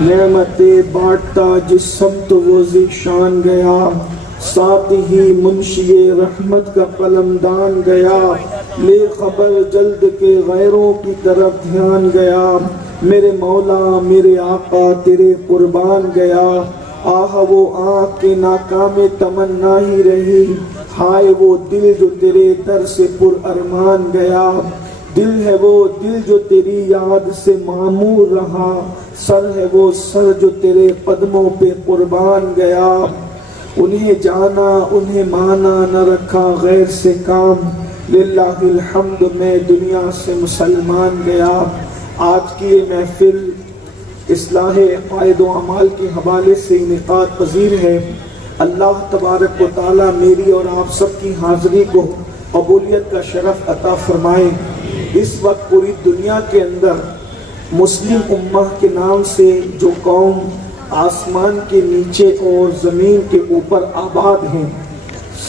نعمتیں بانٹتا جس سمت وہ ذیشان گیا، ساتھ ہی منشی رحمت کا قلمدان گیا، لے خبر جلد کے غیروں کی طرف دھیان گیا، میرے مولا میرے آقا تیرے قربان گیا۔ آہ وہ آنکھ کے ناکام تمنا ہی رہی، ہائے وہ دل جو تیرے در سے پر ارمان گیا، دل ہے وہ دل جو تیری یاد سے معمور رہا، سر ہے وہ سر جو تیرے قدموں پہ قربان گیا۔ انہیں جانا انہیں مانا نہ رکھا غیر سے کام، للہ الحمد میں دنیا سے مسلمان گیا۔ آج کی یہ محفل اصلاح عقائد و اعمال کے حوالے سے انعقاد پذیر ہے۔ اللہ تبارک و تعالی میری اور آپ سب کی حاضری کو قبولیت کا شرف عطا فرمائے۔ اس وقت پوری دنیا کے اندر مسلم امہ کے نام سے جو قوم آسمان کے نیچے اور زمین کے اوپر آباد ہیں،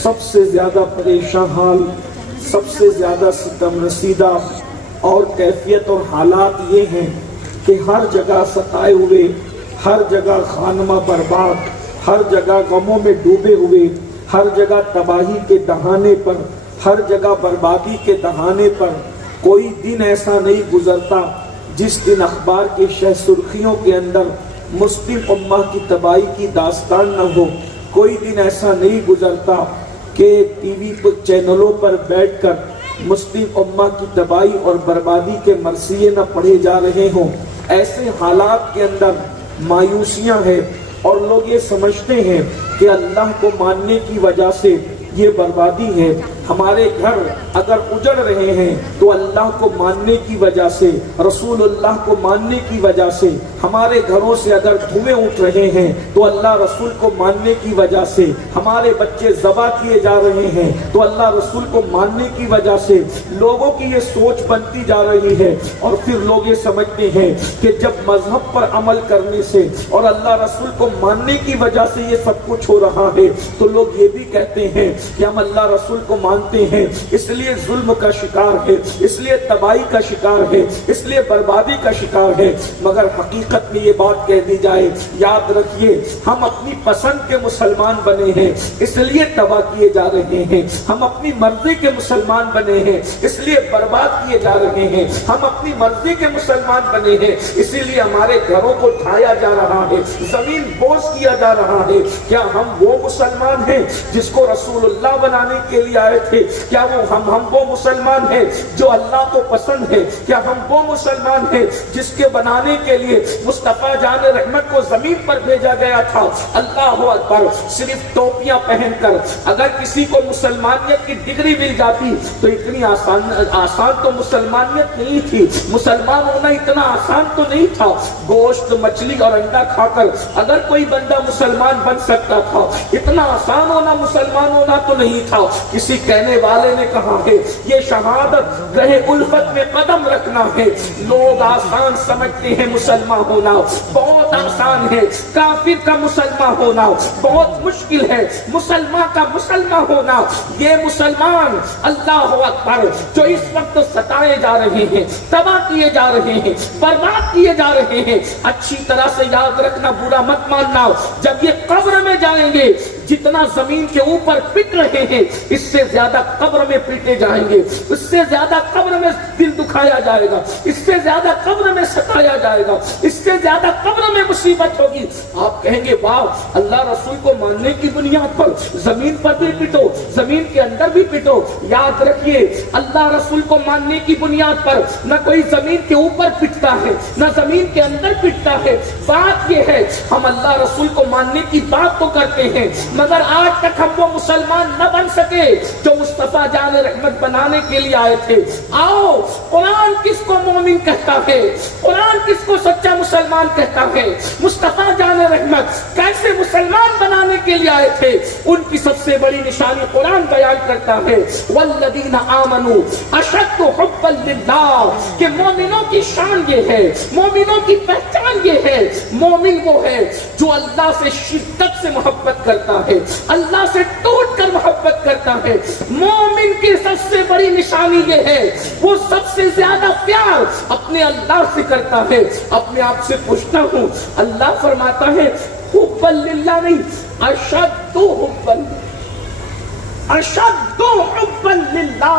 سب سے زیادہ پریشان حال، سب سے زیادہ ستم رسیدہ اور کیفیت اور حالات یہ ہیں کہ ہر جگہ ستائے ہوئے، ہر جگہ خانمہ برباد، ہر جگہ غموں میں ڈوبے ہوئے، ہر جگہ تباہی کے دہانے پر، ہر جگہ بربادی کے دہانے پر، کوئی دن ایسا نہیں گزرتا جس دن اخبار کے شہ سرخیوں کے اندر مسلم امہ کی تباہی کی داستان نہ ہو۔ کوئی دن ایسا نہیں گزرتا کہ ٹی وی چینلوں پر بیٹھ کر مسلم امہ کی تباہی اور بربادی کے مرثیے نہ پڑھے جا رہے ہوں۔ ایسے حالات کے اندر مایوسیاں ہیں اور لوگ یہ سمجھتے ہیں کہ اللہ کو ماننے کی وجہ سے یہ بربادی ہے۔ ہمارے گھر اگر اجڑ رہے ہیں تو اللہ کو ماننے کی وجہ سے، رسول اللہ کو ماننے کی وجہ سے، ہمارے گھروں سے اگر دھوئیں اٹھ رہے ہیں تو اللہ رسول کو ماننے کی وجہ سے، ہمارے بچے ذبح کیے جا رہے ہیں تو اللہ رسول کو ماننے کی وجہ سے، لوگوں کی یہ سوچ بنتی جا رہی ہے۔ اور پھر لوگ یہ سمجھتے ہیں کہ جب مذہب پر عمل کرنے سے اور اللہ رسول کو ماننے کی وجہ سے یہ سب کچھ ہو رہا ہے، تو لوگ یہ بھی کہتے ہیں کہ ہم اللہ رسول کو مانتے ہیں اس لیے ظلم کا شکار ہے، اس لیے تباہی کا شکار ہے، اس لیے بربادی کا شکار ہے۔ مگر حقیقت میں یہ بات کہہ دی جائے، یاد رکھیے ہم اپنی پسند کے مسلمان بنے ہیں اس لیے تباہ کیے جا رہے ہیں، ہم اپنی مرضی کے مسلمان بنے ہیں اس لیے برباد کیے جا رہے ہیں، ہم اپنی مرضی کے مسلمان بنے ہیں اسی لیے ہمارے گھروں کو ڈھایا جا رہا ہے، زمین بوس کیا جا رہا ہے۔ کیا ہم وہ مسلمان ہیں جس کو رسول اللہ بنانے کے لیے آئے تھے؟ کیا ہم وہ مسلمان ہیں جو اللہ کو پسند ہے؟ کیا ہم وہ مسلمان ہیں جس کے بنانے کے لیے مصطفیٰ جان رحمت کو زمین پر بھیجا گیا تھا؟ اللہ اکبر۔ صرف ٹوپیاں پہن کر اگر کسی کو مسلمانیت کی ڈگری مل جاتی تو اتنی آسان تو مسلمانیت نہیں تھی، مسلمان ہونا اتنا آسان تو نہیں تھا۔ گوشت مچھلی اور انڈا کھا کر اگر کوئی بندہ مسلمان بن سکتا تھا، اتنا آسان ہونا مسلمان ہونا تو نہیں تھا۔ کسی کہنے والے نے کہا ہے یہ شہادت رہے الفت میں قدم رکھنا ہے۔ لوگ آسان سمجھتے ہیں مسلمان ہونا، بہت آسان ہے۔ کافر کا مسلمان ہونا بہت مشکل ہے، مسلمان کا مسلمان ہونا، یہ مسلمان اللہ اکبر جو اس وقت ستائے جا رہے ہیں، تباہ کیے جا رہے ہیں، برباد کیے جا رہے ہیں، اچھی طرح سے یاد رکھنا، برا مت ماننا، جب یہ قبر میں جائیں گے جتنا زمین کے اوپر پٹ رہے ہیں اس سے زیادہ قبر میں پیٹے جائیں گے، اس سے زیادہ قبر میں دل دکھایا جائے گا، اس سے زیادہ قبر میں ستایا جائے گا، اس سے زیادہ قبر میں مصیبت ہوگی۔ آپ کہیں گے واہ، اللہ رسول کو ماننے کی بنیاد پر زمین پر بھی پٹو، زمین کے اندر بھی پٹو۔ یاد رکھیے اللہ رسول کو ماننے کی بنیاد پر نہ کوئی زمین کے اوپر پٹتا ہے نہ زمین کے اندر پٹتا ہے۔ بات یہ ہے ہم اللہ رسول کو ماننے کی بات تو کرتے ہیں مگر آج تک ہم وہ مسلمان نہ بن سکے جو مصطفیٰ جان رحمت بنانے کے لیے آئے تھے۔ آؤ، قرآن کس کو مومن کہتا ہے؟ قرآن کس کو سچا مسلمان کہتا ہے؟ مصطفیٰ جان رحمت کیسے مسلمان بنانے کے لیے آئے تھے ان کی سب سے بڑی نشانی قرآن بیان کرتا ہے، والذین آمنوا اشد حبا للہ، کہ مومنوں کی شان یہ ہے، مومنوں کی پہچان یہ ہے، مومن وہ ہے جو اللہ سے شدت سے محبت کرتا ہے۔ ہے، اللہ سے ٹوٹ کر محبت کرتا ہے۔ مومن کی سب سے بڑی نشانی یہ ہے وہ سب سے زیادہ پیار اپنے اللہ سے کرتا ہے۔ اپنے آپ سے پوچھتا ہوں، اللہ فرماتا ہے حب للہ نہیں، اشد حب اشد حب للہ۔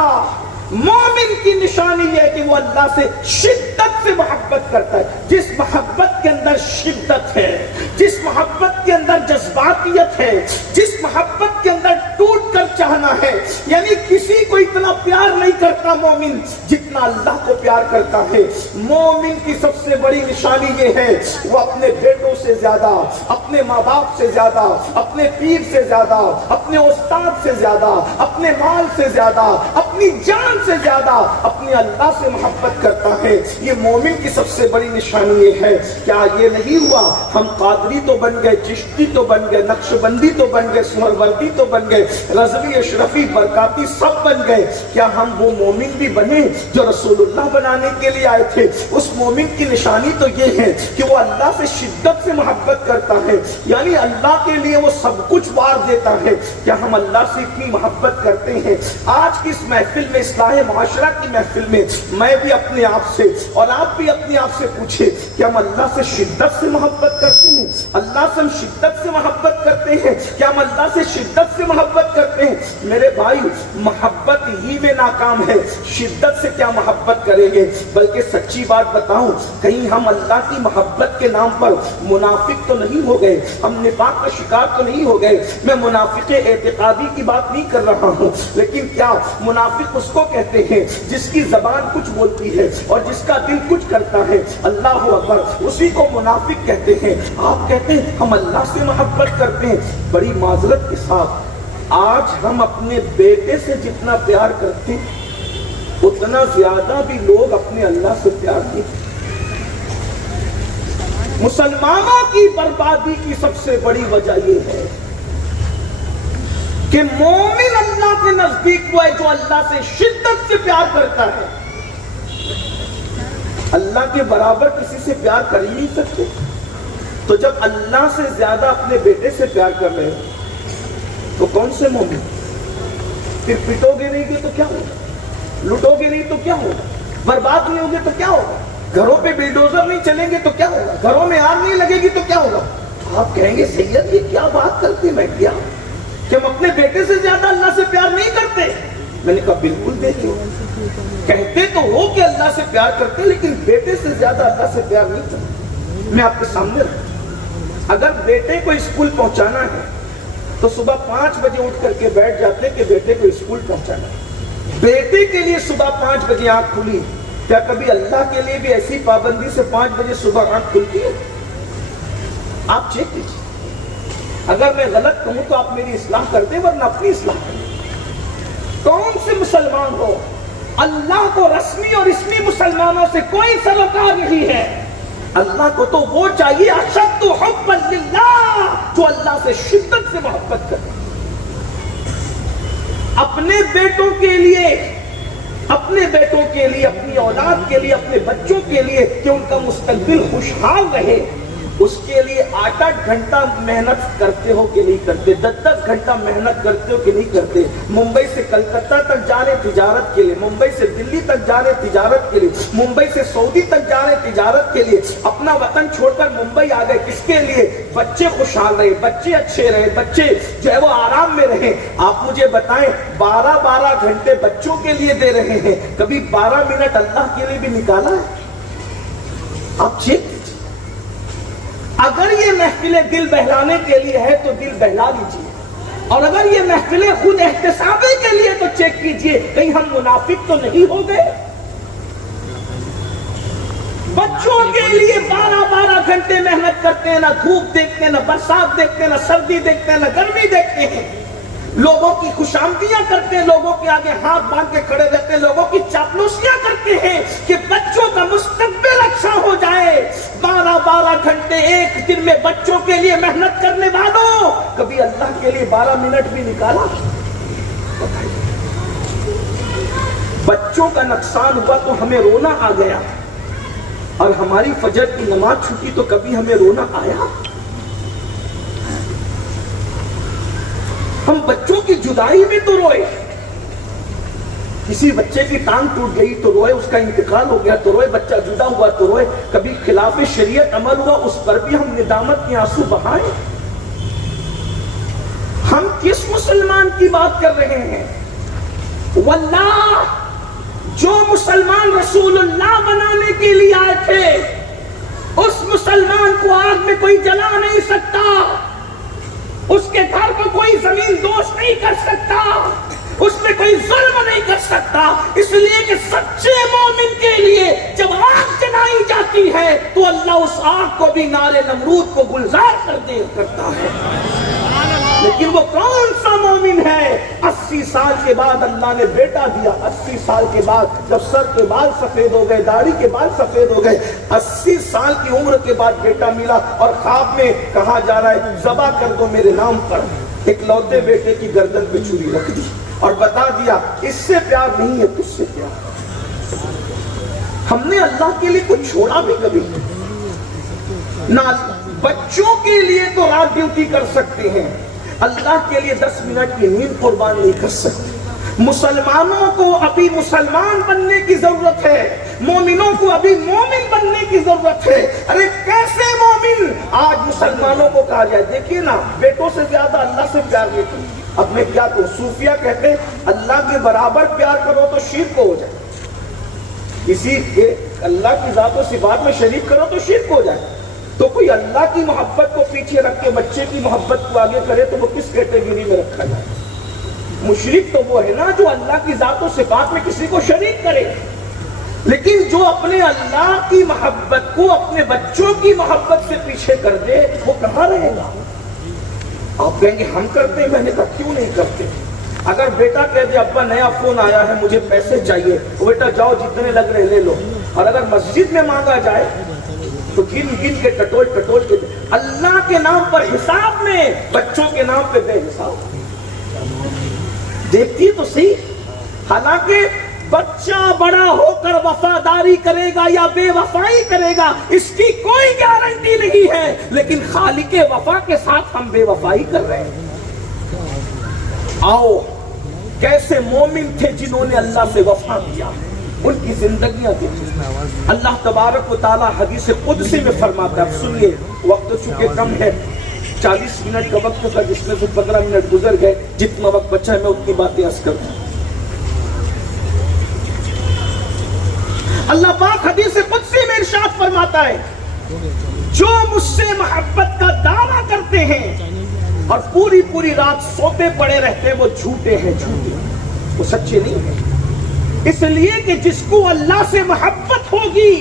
مومن کی نشانی یہ ہے کہ وہ اللہ سے شدت سے محبت کرتا ہے۔ جس محبت کے اندر شدت ہے، جس محبت کے اندر جذباتیت ہے، جس محبت کے اندر ٹوٹ کر چاہنا ہے، یعنی کسی کو اتنا پیار نہیں کرتا مومن جتنا اللہ کو پیار کرتا ہے۔ مومن کی سب سے بڑی نشانی یہ ہے وہ اپنے بیٹوں سے زیادہ، اپنے ماں باپ سے زیادہ، اپنے پیر سے زیادہ، اپنے استاد سے زیادہ، اپنے مال سے زیادہ، اپنی جان سے زیادہ اپنے اللہ سے محبت کرتا ہے۔ یہ مومن کی سب سے بڑی نشانی یہ ہے۔ کیا یہ نہیں ہوا ہم قادری تو بن گئے، چشتی تو بن گئے، نقشبندی تو بن گئے، سہروردی تو بن گئے، رضوی اشرفی برکاتی سب بن گئے، کیا ہم وہ مومن بھی بنے جو رسول اللہ بنانے کے لیے آئے تھے؟ اس مومن کی نشانی تو یہ ہے کہ وہ اللہ سے شدت سے محبت کرتا ہے، یعنی اللہ کے لیے وہ سب کچھ وار دیتا ہے۔ کیا ہم اللہ سے اتنی محبت کرتے ہیں؟ آج کی اس محفل میں، اصلاح معاشرہ کی محفل میں، میں بھی اپنے آپ سے اور آپ بھی اپنے آپ سے پوچھے کہ ہم اللہ سے شدت سے محبت کرتے ہیں؟ اللہ سے ہم شدت سے محبت کرتے ہیں؟ کیا ہم اللہ سے شدت سے محبت کرتے ہیں؟ میرے بھائی، محبت ہی میں ناکام ہے، شدت سے کیا محبت کریں گے؟ بلکہ سچی بات بتاؤں، کہیں ہم اللہ کی محبت کے نام پر منافق تو نہیں ہو گئے، ہم نفاق کا شکار تو نہیں ہو گئے؟ میں منافق اعتقادی کی بات نہیں کر رہا ہوں، لیکن کیا منافق اس کو کہتے ہیں جس کی زبان کچھ بولتی ہے اور جس کا دل کچھ کرتا ہے؟ اللہ اکبر، اسی کو منافق کہتے ہیں۔ آپ کہتے ہیں ہم اللہ سے محبت کرتے ہیں، بڑی معذرت کے ساتھ آج ہم اپنے بیٹے سے جتنا پیار کرتے ہیں اتنا زیادہ بھی لوگ اپنے اللہ سے پیار نہیں کرتے۔ مسلمانوں کی بربادی کی سب سے بڑی وجہ یہ ہے کہ مومن اللہ کے نزدیک وہ ہے جو اللہ سے شدت سے پیار کرتا ہے۔ اللہ کے برابر کسی سے پیار کر ہی نہیں سکتے، تو جب اللہ سے زیادہ اپنے بیٹے سے پیار کر رہے ہو تو کون سے مومن؟ پھر پٹو گے نہیں گے تو کیا ہوگا؟ لٹو گے نہیں تو کیا ہوگا؟ برباد نہیں ہوگے تو کیا ہوگا؟ گھروں پہ بلڈوزر نہیں چلیں گے تو کیا ہوگا؟ گھروں میں آگ نہیں لگے گی تو کیا ہوگا؟ آپ کہیں گے سید یہ کیا بات کرتے میں کیا کہ ہم اپنے بیٹے سے زیادہ اللہ سے پیار نہیں کرتے؟ میں نے کہا بالکل دیکھیں، کہتے تو ہو کہ اللہ سے پیار کرتے لیکن بیٹے سے زیادہ اللہ سے پیار نہیں کرتے۔ میں آپ کے سامنے رکھتا، اگر بیٹے کو اسکول پہنچانا ہے تو صبح 5 بجے اٹھ کر کے بیٹھ جاتے کہ بیٹے کو اسکول پہنچانا ہے۔ بیٹے کے لیے صبح 5 بجے آنکھ کھلی، کیا کبھی اللہ کے لیے بھی ایسی پابندی سے 5 بجے صبح آنکھ کھلتی ہے؟ آپ چیک کیجیے، اگر میں غلط کہوں تو آپ میری اصلاح کر دیں ورنہ اپنی اصلاح کریں۔ کون سے مسلمان ہو، اللہ کو رسمی اور اسمی مسلمانوں سے کوئی سروکار نہیں ہے۔ اللہ کو تو وہ چاہیے اشد حب للہ، جو اللہ سے شدت سے محبت کرے۔ اپنے بیٹوں کے لیے، اپنے بیٹوں کے لیے، اپنی اولاد کے لیے، اپنے بچوں کے لیے کہ ان کا مستقبل خوشحال رہے، اس کے لیے 8-8 گھنٹہ محنت کرتے ہو کہ نہیں کرتے؟ 10-10 گھنٹہ محنت کرتے ہو کہ نہیں کرتے؟ ممبئی سے کلکتہ تک جا رہے تجارت کے لیے، ممبئی سے دلی تک جا رہے تجارت کے لیے، ممبئی سے سعودی تک جا رہے تجارت کے لیے، اپنا وطن چھوڑ کر ممبئی آ گئے، کس کے لیے؟ بچے خوشحال رہے، بچے اچھے رہے، بچے جو ہے وہ آرام میں رہے۔ آپ مجھے بتائیں 12-12 گھنٹے بچوں کے لیے دے رہے ہیں، کبھی 12 منٹ اللہ کے لیے بھی نکالا ہے؟ آپ چیک، اگر یہ محفلیں دل بہلانے کے لیے ہے تو دل بہلا لیجیے، اور اگر یہ محفلیں خود احتسابے کے لیے تو چیک کیجیے کہیں ہم منافق تو نہیں ہو گئے۔ بچوں کے لیے 12-12 گھنٹے محنت کرتے ہیں، نہ دھوپ دیکھتے ہیں، نہ برسات دیکھتے ہیں، نہ سردی دیکھتے ہیں، نہ گرمی دیکھتے ہیں، لوگوں کی خوشامدیاں کرتے ہیں، لوگوں کے آگے ہاتھ باندھ کے کھڑے رہتے ہیں، لوگوں کی چاپلوسیاں کرتے ہیں کہ بچوں کا مستقبل اچھا ہو جائے۔ 12-12 گھنٹے ایک دن میں بچوں کے لیے محنت کرنے والوں، کبھی اللہ کے لیے 12 منٹ بھی نکالا؟ بچوں کا نقصان ہوا تو ہمیں رونا آ گیا، اور ہماری فجر کی نماز چھوٹی تو کبھی ہمیں رونا آیا؟ ہم بچوں کی جدائی میں تو روئے، کسی بچے کی ٹانگ ٹوٹ گئی تو روئے، اس کا انتقال ہو گیا تو روئے، بچہ جدا ہوا تو روئے، کبھی خلاف شریعت عمل ہوا اس پر بھی ہم ندامت کے آنسو بہائیں۔ ہم کس مسلمان کی بات کر رہے ہیں؟ واللہ جو مسلمان رسول اللہ بنانے کے لیے آئے تھے، اس مسلمان کو آگ میں کوئی جلا نہیں سکتا، اس کے گھر کو کوئی زمین دوست نہیں کر سکتا، اس میں کوئی ظلم نہیں کر سکتا، اس لیے کہ سچے مومن کے لیے جب آگ جلائی جاتی ہے تو اللہ اس آگ کو بھی نار نمرود کو گلزار کرتا ہے۔ لیکن وہ کون سا مومن ہے؟ 80 سال کے بعد اللہ نے بیٹا دیا، 80 سال کے بعد جب سر کے بال سفید ہو گئے، داڑھی کے بال سفید ہو گئے، 80 سال کی عمر کے بعد بیٹا ملا اور خواب میں کہا جا رہا ہے ذبح کر دو میرے نام پر، ایک لوتے بیٹے کی گردن پہ چھری رکھ دی اور بتا دیا اس سے پیار نہیں ہے، تجھ سے پیار۔ ہم نے اللہ کے لیے کچھ چھوڑا بھی کبھی نہ؟ بچوں کے لیے تو رات ڈیوٹی کر سکتے ہیں، اللہ کے لیے 10 منٹ کی نیند قربان نہیں کر سکتے۔ مسلمانوں کو ابھی مسلمان بننے کی ضرورت ہے، مومنوں کو ابھی مومن بننے کی ضرورت ہے۔ ارے کیسے مومن؟ آج مسلمانوں کو کہا جائے دیکھیے نا، بیٹوں سے زیادہ اللہ سے پیار نہیں کرتے۔ اب میں کیا کہوں، صوفیہ کہتے ہیں اللہ کے برابر پیار کرو تو شرک ہو جائے، کسی کے اللہ کی ذات و صفات میں شریک کرو تو شرک ہو جائے۔ تو کوئی اللہ کی محبت کو پیچھے رکھ کے بچے کی محبت کو آگے کرے تو وہ کس کیٹیگری میں رکھا جائے؟ مشرک تو وہ ہے نا جو اللہ کی ذات و صفات میں کسی کو شریک کرے، لیکن جو اپنے اللہ کی محبت کو اپنے بچوں کی محبت سے پیچھے کر دے وہ کہاں رہے گا؟ آپ کہیں گے ہم کرتے ہیں، میں نے کہا کیوں نہیں کرتے؟ اگر بیٹا کہہ دے ابا نیا فون آیا ہے مجھے پیسے چاہیے، تو بیٹا جاؤ جتنے لگ رہے لے لو، اور اگر مسجد میں مانگا جائے تو گن گن کے ٹٹول کے دے۔ اللہ کے نام پر حساب میں، بچوں کے نام پہ بے حساب۔ دیکھتی تو صحیح، حالانکہ بچہ بڑا ہو کر وفاداری کرے گا یا بے وفائی کرے گا اس کی کوئی گارنٹی نہیں ہے، لیکن خالق وفا کے ساتھ ہم بے وفائی کر رہے ہیں۔ آؤ کیسے مومن تھے جنہوں نے اللہ سے وفا کیا، ان کی زندگیاں دیکھیں۔ اللہ تبارک و تعالی حدیث قدسی میں فرماتا ہے، سنیے وقت چونکہ کم ہے، 40 منٹ کا وقت تھا جس میں سے 15 منٹ گزر گئے، جتنا وقت بچا ہے میں اتنی باتیں عرض کرتا ہوں۔ اللہ پاک حدیث قدسی میں ارشاد فرماتا ہے جو مجھ سے محبت کا دعویٰ کرتے ہیں اور پوری پوری رات سوتے پڑے رہتے ہیں وہ جھوٹے ہیں، جھوٹے، وہ سچے نہیں ہیں۔ اس لیے کہ جس کو اللہ سے محبت ہوگی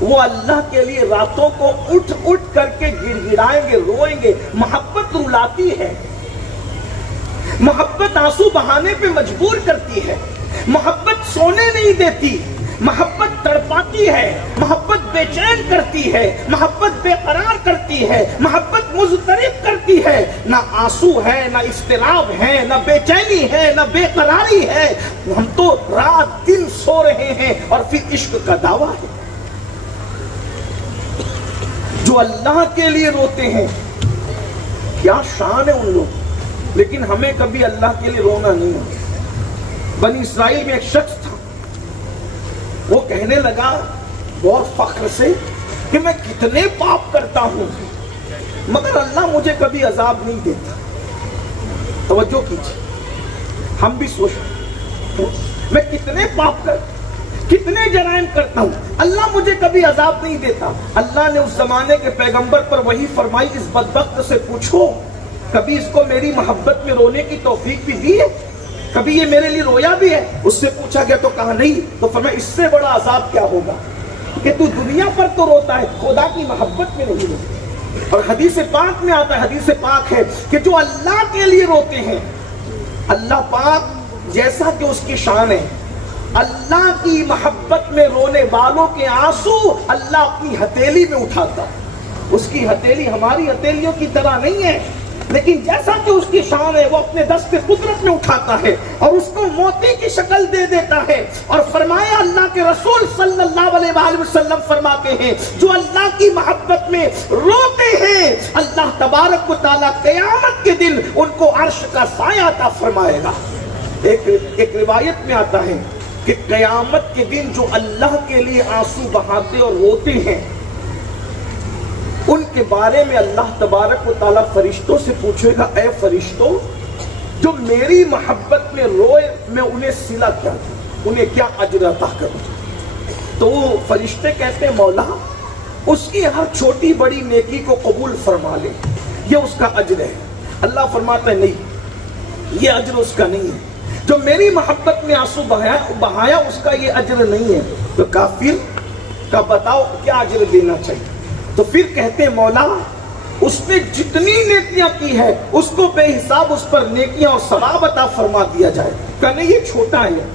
وہ اللہ کے لیے راتوں کو اٹھ اٹھ کر کے گڑ گڑائیں گے، روئیں گے۔ محبت رلاتی ہے، محبت آنسو بہانے پہ مجبور کرتی ہے، محبت سونے نہیں دیتی، محبت تڑپاتی ہے، محبت بے چین کرتی ہے، محبت بے قرار کرتی ہے، محبت مضطرب کرتی ہے۔ نہ آنسو ہے، نہ اضطراب ہے، نہ بے چینی ہے، نہ بے قراری ہے، ہم تو رات دن سو رہے ہیں اور پھر عشق کا دعویٰ ہے۔ جو اللہ کے لیے روتے ہیں کیا شان ہے ان لوگ، لیکن ہمیں کبھی اللہ کے لیے رونا نہیں ہے۔ بنی اسرائیل میں ایک شخص تھا، وہ کہنے لگا بہت فخر سے کہ میں کتنے پاپ کرتا ہوں مگر اللہ مجھے کبھی عذاب نہیں دیتا۔ توجہ کیجیے، ہم بھی سوچیں میں کتنے پاپ کتنے جرائم کرتا ہوں، اللہ مجھے کبھی عذاب نہیں دیتا۔ اللہ نے اس زمانے کے پیغمبر پر وہی فرمائی، اس بدبخت سے پوچھو کبھی اس کو میری محبت میں رونے کی توفیق بھی دی ہے، کبھی یہ میرے لیے رویا بھی ہے؟ اس سے پوچھا گیا تو کہا نہیں، تو فرمایا اس سے بڑا عذاب کیا ہوگا کہ تو دنیا پر تو روتا ہے، خدا کی محبت میں نہیں روتا۔ اور حدیث پاک میں آتا ہے، حدیث پاک ہے کہ جو اللہ کے لیے روتے ہیں، اللہ پاک جیسا کہ اس کی شان ہے، اللہ کی محبت میں رونے والوں کے آنسو اللہ اپنی ہتھیلی میں اٹھاتا ہے۔ اس کی ہتھیلی ہماری ہتھیلیوں کی طرح نہیں ہے، لیکن جیسا کہ اس کی شان ہے وہ اپنے دست قدرت میں اٹھاتا ہے اور اس کو موتی کی شکل دے دیتا ہے. اور فرمایا اللہ کے رسول صلی اللہ علیہ وآلہ وسلم فرماتے ہیں جو اللہ کی محبت میں روتے ہیں اللہ تبارک و تعالیٰ قیامت کے دن ان کو عرش کا سایہ عطا فرمائے گا. ایک روایت میں آتا ہے کہ قیامت کے دن جو اللہ کے لیے آنسو بہاتے اور روتے ہیں ان کے بارے میں اللہ تبارک و تعالیٰ فرشتوں سے پوچھے گا اے فرشتوں جو میری محبت میں روئے میں انہیں صلہ کیا دوں, انہیں کیا اجر عطا کروں؟ تو وہ فرشتے کہتے ہیں مولا اس کی ہر چھوٹی بڑی نیکی کو قبول فرما لے, یہ اس کا اجر ہے. اللہ فرماتا ہے نہیں یہ اجر اس کا نہیں ہے, جو میری محبت میں آنسو بہایا اس کا یہ اجر نہیں ہے. تو کافر کا بتاؤ کیا اجر دینا چاہیے؟ تو پھر کہتے ہیں مولا اس نے جتنی نیکیاں کی ہے اس کو بے حساب اس پر نیکیاں اور ثواب عطا فرما دیا جائے. کہنے یہ چھوٹا ہے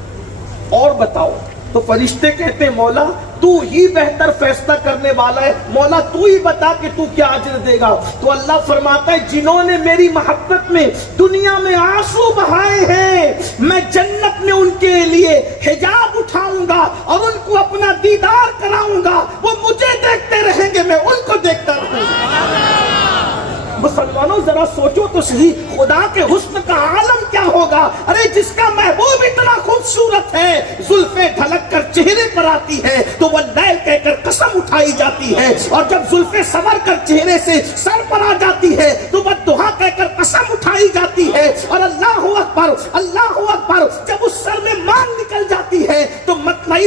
اور بتاؤ. تو فرشتے کہتے ہیں مولا تو ہی بہتر فیصلہ کرنے والا ہے, مولا تو ہی بتا کہ تو کیا اجر دے گا. تو اللہ فرماتا ہے جنہوں نے میری محبت میں دنیا میں آنسو بہائے ہیں میں جنت میں ان کے لیے حجاب اٹھاؤں گا اور ان کو اپنا دیدار کراؤں گا. وہ مجھے دیکھتے رہیں گے, میں ان کو دیکھتا رہوں گا. مسلمانوں ذرا سوچو تو صحیح خدا کے حسن کا عالم کیا ہوگا. ارے جس کا محبوب اتنا خوبصورت ہے زلفیں ڈھلک کر چہرے پر آتی ہے تو وہ لیل کہہ کر قسم اٹھائی جاتی ہے, اور جب زلفیں سنور کر چہرے سے سر پر آ جاتی ہے تو وہ دعا کہہ کر قسم اٹھائی جاتی ہے. اور اللہ اکبر جب اس سر میں مان نکل جاتی ہے تو مطلع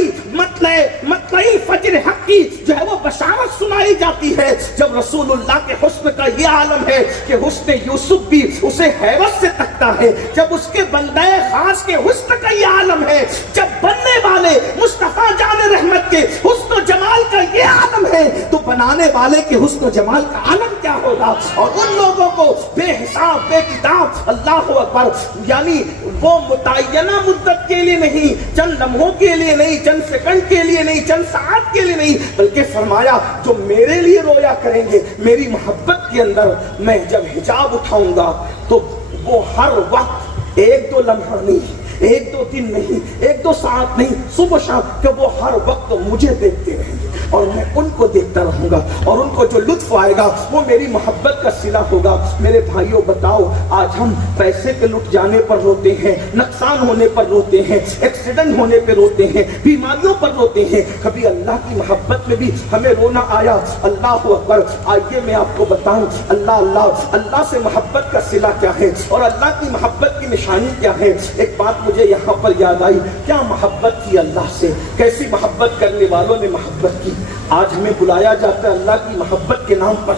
فجر حق کی جو ہے وہ بشارت سنائی جاتی ہے. جب رسول اللہ کے حسن کا یہ عالم ہے کہ حسن یوسف بھی اسے حیرت سے تکتا ہے, جب اس کے بندے خاص کے حسن کا یہ عالم ہے, جب بننے والے مصطفیٰ جان رحمت کے حسن و جمال کا یہ عالم ہے تو بنانے والے کے حسن و جمال کا عالم کیا ہوگا. اور ان لوگوں کو بے حساب بے کتاب اللہ اکبر یعنی وہ متعینہ مدت کے لیے نہیں, چند لمحوں کے لیے نہیں, چند سیکنڈ کے لیے نہیں, چند ساعت کے لیے نہیں, بلکہ فرمایا جو میرے لیے رویا کریں گے میری محبت کے اندر میں جب حجاب اٹھاؤں گا تو وہ ہر وقت ایک دو لمحہ نہیں, ایک دو دن نہیں, ایک دو ساعت نہیں, صبح شام کہ وہ ہر وقت مجھے دیکھتے رہیں گے اور میں ان کو دیکھتا رہوں گا اور ان کو جو لطف آئے گا وہ میری محبت کا صلہ ہوگا. میرے بھائیوں بتاؤ آج ہم پیسے کے لٹ جانے پر روتے ہیں, نقصان ہونے پر روتے ہیں, ایکسیڈنٹ ہونے پہ روتے ہیں, بیماریوں پر روتے ہیں, کبھی اللہ کی محبت میں بھی ہمیں رونا آیا؟ اللہ اکبر. آئیے میں آپ کو بتاؤں اللہ سے محبت کا صلہ کیا ہے اور اللہ کی محبت کی نشانی کیا ہے. ایک بات مجھے یہاں پر یاد آئی, کیا محبت کی اللہ سے, کیسی محبت کرنے والوں نے محبت کی. آج ہمیں بلایا جاتا ہے اللہ کی محبت کے نام پر,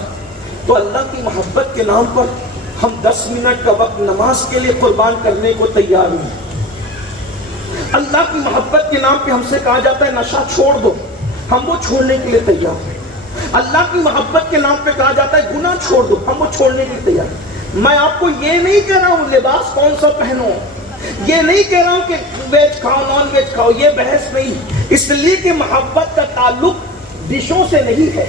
تو اللہ کی محبت کے نام پر ہم 10 منٹ کا وقت نماز کے لیے قربان کرنے کو تیار ہیں. اللہ کی محبت کے نام پہ ہم سے کہا جاتا ہے نشہ چھوڑ دو, ہم وہ چھوڑنے کے لیے تیار ہیں. اللہ کی محبت کے نام پہ کہا جاتا ہے گناہ چھوڑ دو, ہم وہ چھوڑنے کے لیے تیار ہیں. میں آپ کو یہ نہیں کہہ رہا ہوں لباس کون سا پہنو, یہ نہیں کہہ رہا ہوں کہ ویج کھاؤ نان ویج کھاؤ, یہ بحث نہیں. اس لیے کہ محبت کا تعلق ڈشوں سے نہیں ہے,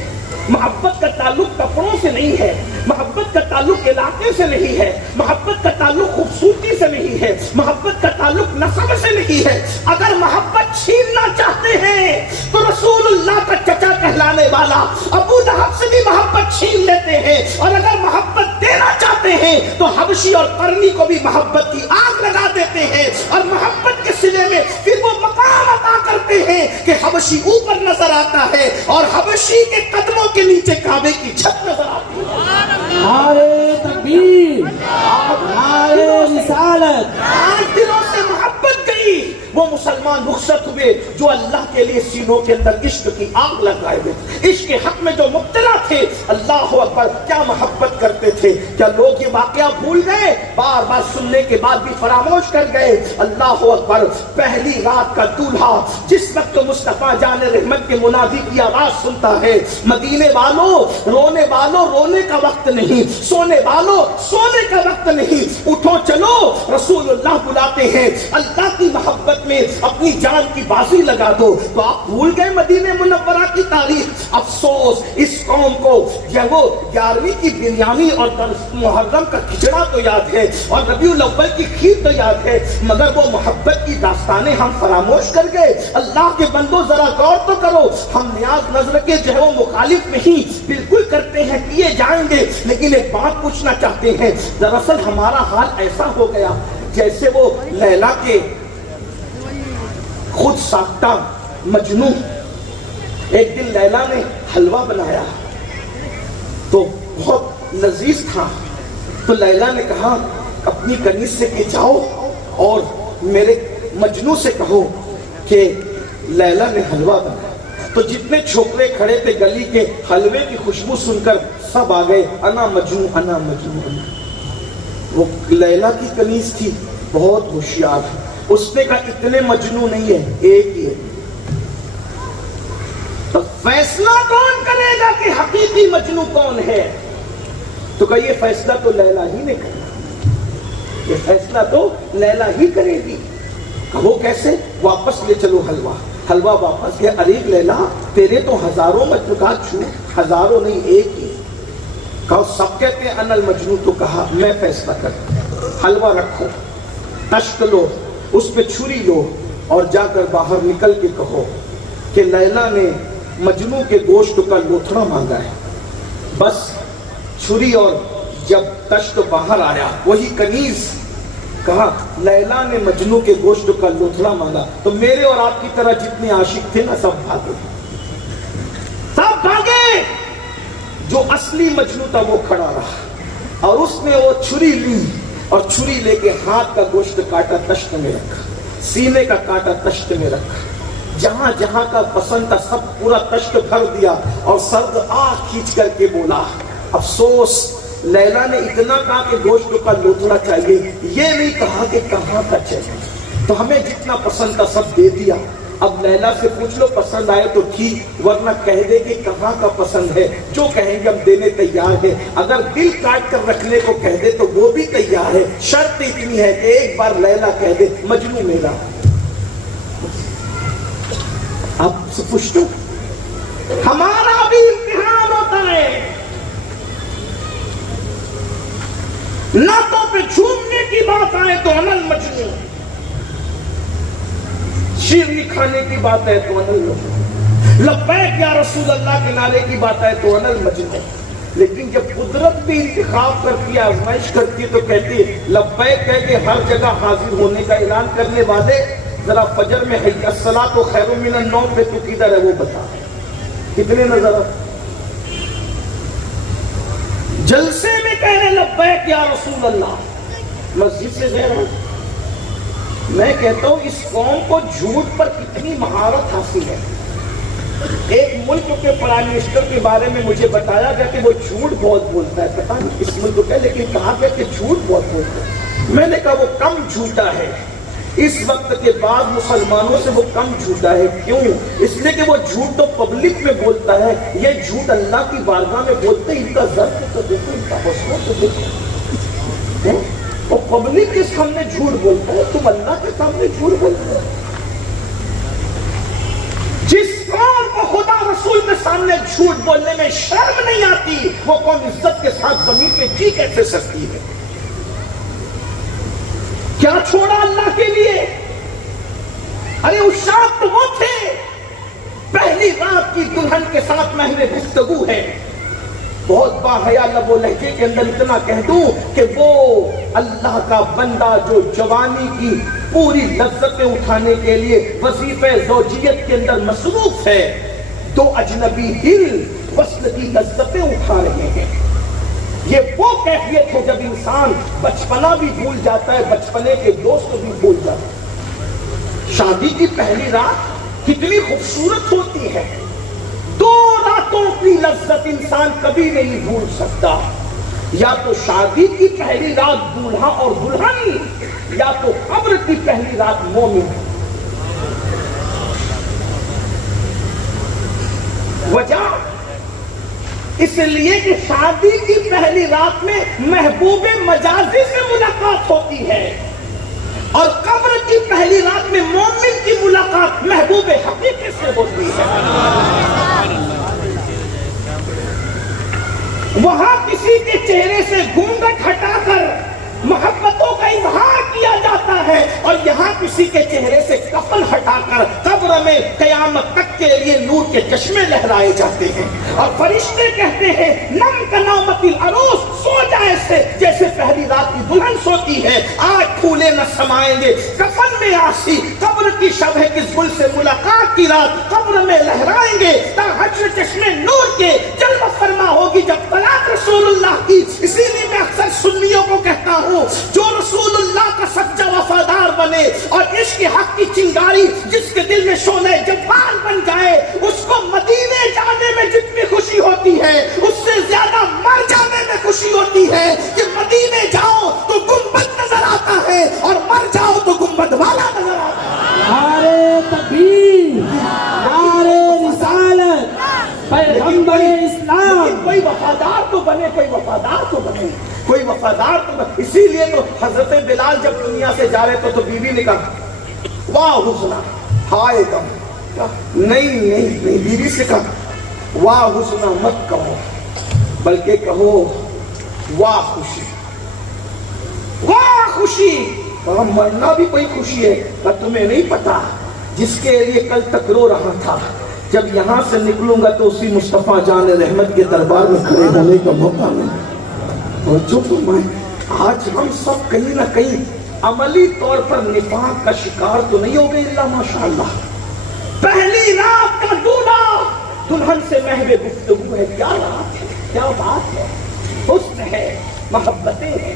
محبت کا تعلق کپڑوں سے نہیں ہے, محبت کا تعلق علاقے سے نہیں ہے, محبت کا تعلق خوبصورتی سے نہیں ہے, محبت کا تعلق نسب سے نہیں ہے. اگر محبت چھیننا چاہتے ہیں تو رسول اللہ کا چچا کہلانے والا ابو لہب سے بھی محبت چھین لیتے ہیں, اور اگر محبت دینا چاہتے ہیں تو حبشی اور قرنی کو بھی محبت کی آگ لگا دیتے ہیں, اور محبت کے صلے میں پھر وہ مقام عطا کرتے ہیں کہ حبشی اوپر نظر آتا ہے اور حبشی کے قدموں کے نیچے کعبے کی چھت نظر آتی ہے. نعرے تکبیر, نعرے رسالت. آج دلوں سے محبت گئی, وہ مسلمان رخصت ہوئے جو اللہ کے لیے سینوں کے اندر عشق کی آگ لگائے ہوئے, عشق کے حق میں جو مبتلا تھے. اللہ اکبر, کیا محبت کرتے تھے. کیا لوگ یہ واقعہ بھول گئے, بار بار سننے کے بعد بھی فراموش کر گئے. اللہ اکبر, پہلی رات کا دولہا جس وقت مصطفیٰ جان رحمت کے منادی کی آواز سنتا ہے, مدینے والوں رونے کا وقت نہیں, سونے والوں سونے کا وقت نہیں, اٹھو چلو رسول اللہ بلاتے ہیں. اللہ کی محبت میں اپنی جان کی بازی لگا دو. تو آپ بھول گئے مدینہ منورہ کی تاریخ. افسوس اس قوم کو یہ وہ 11ویں کی بریانی اور محرم کا کھچڑا تو یاد ہے اور ربیع الاول کی کھیر تو یاد ہے، مگر وہ محبت کی داستانیں ہم فراموش کر گئے. اللہ کے بندو ذرا غور تو کرو. ہم نیاز نظر کے جو ہے وہ مخالف نہیں، بالکل کرتے ہیں، کیے جائیں گے، لیکن ایک بات پوچھنا چاہتے ہیں. دراصل ہمارا حال ایسا ہو گیا جیسے وہ لیلا کے خود ساختہ مجنون. ایک دن لیلا نے حلوہ بنایا تو بہت لذیذ تھا، تو لیلا نے کہا اپنی کنیز سے کہ جاؤ اور میرے مجنون سے کہو کہ لیلا نے حلوہ بنایا. تو جتنے چھوکرے کھڑے تھے گلی کے، حلوے کی خوشبو سن کر سب آ گئے، انا مجنون انا مجنون. وہ لیلا کی کنیز تھی، بہت ہوشیار. اس نے کہا اتنے مجنون نہیں ہے، ایک ہی ہے. تو فیصلہ کون کرے گا کہ حقیقی مجنون کون ہے؟ تو کہا یہ فیصلہ تو لیلا ہی نے کرنا، یہ فیصلہ تو لیلا ہی کرے گی. وہ کیسے؟ واپس لے چلو حلوہ. حلوہ واپس گیا. ارے لیلا تیرے تو ہزاروں مجنون. کہا جھوٹ، ہزاروں نہیں، ایک ہی. کہا سب کہتے ہیں ان المجنون. تو کہا میں فیصلہ کرتا ہوں، حلوہ رکھو، تشک لو، اس پہ چھری لو اور جا کر باہر نکل کے کہو کہ لیلا نے مجنون کے گوشت کا لوتھڑا مانگا ہے. بس چھری اور جب تشک باہر آیا وہی کنیز، کہا لیلا نے مجنون کے گوشت کا لوتھڑا مانگا. تو میرے اور آپ کی طرح جتنے عاشق تھے نا سب بھاگے، سب بھاگے. جو اصلی مجنون تھا وہ کھڑا رہا اور اس نے وہ چھری لی اور چھری لے کے ہاتھ کا گوشت کاٹا، تشت میں رکھا، سینے کا کاٹا، تشت میں رکھا. جہاں جہاں کا پسند تھا سب پورا تشت بھر دیا اور سرد آنکھ کھینچ کر کے بولا افسوس لیلا نے اتنا کہا کہ گوشت کا لوتھڑا چاہیے، یہ نہیں کہا کہ کہاں کا چاہیے. تو ہمیں جتنا پسند تھا سب دے دیا. اب لیلا سے پوچھ لو پسند آئے تو ٹھیک، ورنہ کہہ دے کہ کہاں کا پسند ہے. جو کہیں گے ہم دینے تیار ہیں. اگر دل کاٹ کر رکھنے کو کہہ دے تو وہ بھی تیار ہے. شرط اتنی ہے کہ ایک بار لیلا کہہ دے مجنون میرا. اب سے پوچھ لو ہمارا بھی امتحان ہوتا ہے. نعتوں پہ جھومنے کی بات آئے تو انل مجنون، شیرنی کھانے کی بات ہے تو انل مجنون، لبیک یا رسول اللہ کے نعرے کی بات ہے تو انل مجنون. لیکن جب قدرت بھی انتخاب کرتی ہے، آزمائش کرتی ہے، تو کہتی ہے لبیک کہہ کے ہر جگہ حاضر ہونے کا اعلان کرنے والے ذرا فجر میں حی الصلاۃ خیر من النوم پہ تو کدھر ہے وہ بتا. کتنے نظر جلسے میں کہہ رہے لبیک یا رسول اللہ، مسجد سے غیر. میں کہتا ہوں اس قوم کو جھوٹ پر کتنی مہارت حاصل ہے. ایک ملک کے پرائم منسٹر کے بارے میں مجھے بتایا گیا کہ وہ جھوٹ بہت بولتا ہے. پتہ نہیں اس ملک کا، لیکن کہا گیا کہ جھوٹ بہت بولتا ہے. میں نے کہا وہ کم جھوٹا ہے، اس وقت کے بعد مسلمانوں سے وہ کم جھوٹا ہے. کیوں؟ اس لیے کہ وہ جھوٹ تو پبلک میں بولتا ہے، یہ جھوٹ اللہ کی بارگاہ میں بولتے ہیں. ان کا ضرب تو دیکھو، ان کا حوصلہ تو دیکھو. وہ پبلک کے سامنے جھوٹ بولتا ہے، تم اللہ کے سامنے جھوٹ بولتے ہو. جس قوم کو خدا رسول کے سامنے جھوٹ بولنے میں شرم نہیں آتی، وہ قوم عزت کے ساتھ زمین پہ جی کیسے سکتی ہے؟ کیا چھوڑا اللہ کے لیے؟ ارے عشاق تو وہ تھے، پہلی رات کی دلہن کے ساتھ محو گفتگو ہے. بہت باحیا لب و لہجے کے اندر اتنا کہہ دوں کہ وہ اللہ کا بندہ جو جوانی کی پوری لذتیں اٹھانے کے لیے وظیفہ زوجیت کے اندر مصروف ہے، دو اجنبی دل وصل کی لذتیں اٹھا رہے ہیں. یہ وہ کیفیت ہے جب انسان بچپنا بھی بھول جاتا ہے، بچپنے کے دوست بھی بھول جاتا ہے. شادی کی پہلی رات کتنی خوبصورت ہوتی ہے. 2 راتوں کی لذت انسان کبھی نہیں بھول سکتا. یا تو شادی کی پہلی رات دولہا اور دلہن، یا تو قبر کی پہلی رات مومن. وجہ اس لیے کہ شادی کی پہلی رات میں محبوب مجازی سے ملاقات ہوتی ہے. اور قبر کی پہلی رات میں مومن کی ملاقات محبوب حقیقی سے ہوتی ہے. وہاں کسی کے چہرے سے گھونگھٹ ہٹا کر محبتوں کا اظہار کیا جاتا ہے، اور یہاں کسی کے چہرے سے کفن ہٹا کر قبر میں قیامت تک کے لیے نور کے چشمے لہرائے جاتے ہیں. اور فرشتے کہتے ہیں نم کا نومت العروس، سو جائے سے جیسے پہلی رات کی دلہن سوتی ہے، آج پھولے نہ سمائیں گے کفن میں آسی، قبر کی شب ہے کس گل سے ملاقات کی رات قبر میں لہرائیں گے تا حشر چشمے نور کے جلوہ فرما ہوگی جب طلاق رسول اللہ کی. اسی لیے میں اکثر سنیوں کو کہتا ہوں جو رسول اللہ کا سچا وفادار بنے اور عشق حق کی چنگاری جس کے دل میں شعلہ جبار بن جائے، اس کو مدینے جانے میں جتنی خوشی ہوتی ہے اس سے زیادہ مر جانے میں خوشی ہوتی ہے. کہ مدینے جاؤ تو گنبد نظر آتا ہے اور مر جاؤ تو گنبد والا نظر آتا ہے. نعرے تکبیر، نعرے رسالت، پیغمبر اسلام. کوئی وفادار تو بنے، کوئی وفادار تو بنے، کوئی وفادار تو بنے. اسی لیے تو حضرت بلال جب دنیا سے جا رہے تو بیوی نے کہا واہ حسنا ہائے غم. نہیں بیوی سے کہا واہ حسنا مت کہو، بلکہ کہو واہ خوشی، واہ خوشی. مرنا بھی کوئی خوشی ہے، پر تمہیں نہیں پتا جس کے لیے کل تک رو رہا تھا جب یہاں سے نکلوں گا تو اسی مصطفیٰ جان رحمت کے دربار میں کھڑے ہونے کا موقع ملا. اور جو آج ہم سب کہیں نہ کہیں عملی طور پر نفاق کا شکار تو نہیں ہو گئے اللہ ماشاءاللہ. پہلی رات کا دودھا دلہن سے محو گفتگو ہے. کیا رات ہے، کیا بات ہے، حسن ہے، محبتیں ہیں.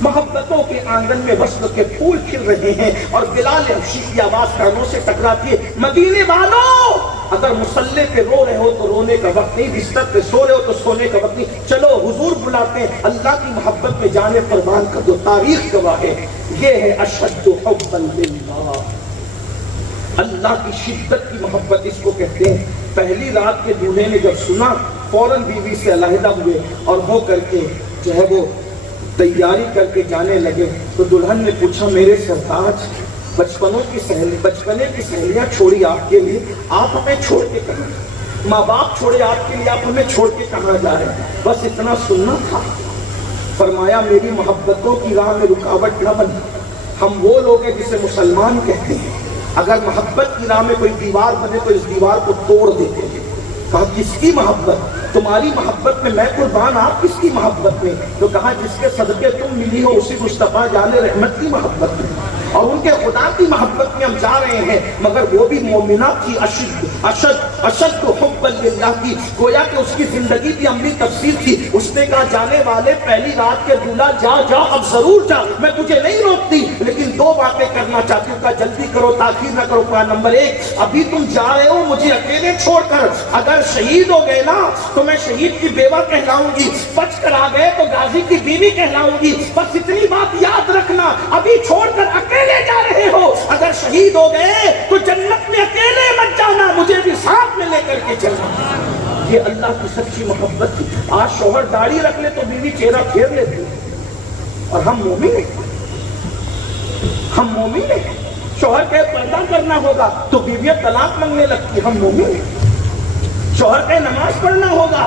محبتوں کے آنگن میں وصل کے پھول کھل رہے ہیں اور بلال حبشی کی آواز کانوں سے ٹکراتی ہے مدینے والوں اگر مصلی پہ رو رہے ہو تو رونے کا وقت نہیں، بستر پہ سو رہے ہو تو سونے کا وقت نہیں. چلو حضور بلاتے ہیں، اللہ کی محبت میں جانے قربان کر دو. تاریخ گواہ ہے، یہ ہے اشد حبا للہ، اللہ کی شدت کی محبت اس کو کہتے ہیں. پہلی رات کے دولہے نے جب سنا فوراً بیوی سے علیحدہ ہوئے اور ہو کر کے جو ہے وہ تیاری کر کے جانے لگے. تو دلہن نے پوچھا میرے سرتاج بچپنے کی سہیلیاں چھوڑی آپ کے لیے، آپ ہمیں چھوڑ کے کہاں، ماں باپ چھوڑے آپ کے لیے، آپ ہمیں چھوڑ کے کہاں جا رہے ہیں؟ بس اتنا سننا تھا. فرمایا میری محبتوں کی راہ میں رکاوٹ نہ بنے. ہم وہ لوگ ہیں جسے مسلمان کہتے ہیں، اگر محبت کی راہ میں کوئی دیوار بنے تو اس دیوار کو توڑ دیتے ہیں. کہا کس کی محبت؟ تمہاری محبت میں میں قربان، آپ کس کی محبت میں؟ تو کہا جس کے صدقے تم ملی ہو اسی مصطفیٰ جان رحمت کی محبت میں، اور ان کے خدا کی محبت میں ہم جا رہے ہیں. مگر وہ بھی مومنہ کی اشد حبا للہ کی، گویا کہ اس کی زندگی کی عملی تفسیر تھی. اس نے کہا جانے والے پہلی رات کے دولہا جا اب ضرور جا، میں تجھے نہیں روکتی، لیکن دو باتیں کرنا چاہتی ہوں. کہا جلدی کرو، تاخیر نہ کرو. کہا نمبر 1 ابھی تم جا رہے ہو مجھے اکیلے چھوڑ کر، اگر شہید ہو گئے نا تو میں شہید کی بیوہ کہلاؤں گی، بچ کر آ گئے تو غازی کی بیوی کہلاؤں گی. بس اتنی بات یاد رکھنا، ابھی چھوڑ کر اکیلے جا رہے ہو، اگر شہید ہو گئے تو جنت میں اکیلے مت جانا، مجھے بھی ساتھ میں لے کر کے چلنا. یہ اللہ کی سچی محبت تھی. آج شوہر داڑھی رکھ لے تو بیوی چہرہ پھیر لیتی ہے، اور ہم مومن ہیں، ہم مومن ہیں. شوہر کہ پردہ کرنا ہوگا تو بیویاں طلاق مانگنے لگتی، ہم مومن ہیں. شوہر کہ نماز پڑھنا ہوگا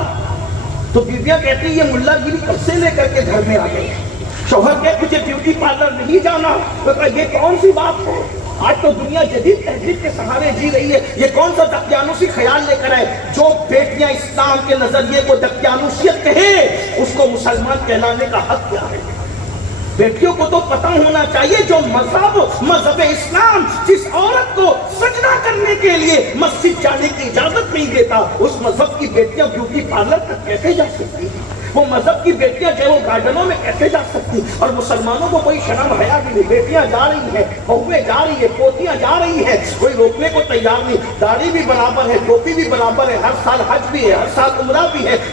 تو بیویاں کہتی یہ ملا گیری کب سے لے کر کے گھر میں آ گئے. شوہر کہ مجھے بیوٹی پارلر نہیں جانا، تو کہا یہ کون سی بات ہے؟ آج تو دنیا جدید تہذیب کے سہارے جی رہی ہے، یہ کون سا دقیانوسی خیال لے کر آئے؟ جو بیٹیاں اسلام کے نظریے کو دقیانوسیت کہے اس کو مسلمان کہلانے کا حق کیا ہے؟ بیٹیوں کو تو پتہ ہونا چاہیے جو مذہب اسلام جس عورت کو سجدہ کرنے کے لیے مسجد جانے کی اجازت نہیں دیتا، اس مذہب کی بیٹیاں بیوٹی پارلر تک کیسے جا سکتی ہیں؟ وہ مذہب کی بیٹیاں جو گارڈنوں میں کیسے جا سکتی؟ اور مسلمانوں کو کوئی شرم حیا بھی نہیں. بیٹیاں جا رہی ہیں، بہویں جا رہی ہیں، پوتیاں جا رہی ہیں، کوئی روکنے کو تیار نہیں. داڑھی بھی برابر ہے، ٹوپی بھی برابر ہے، ہر سال حج بھی ہے، ہر سال عمرہ بھی ہے،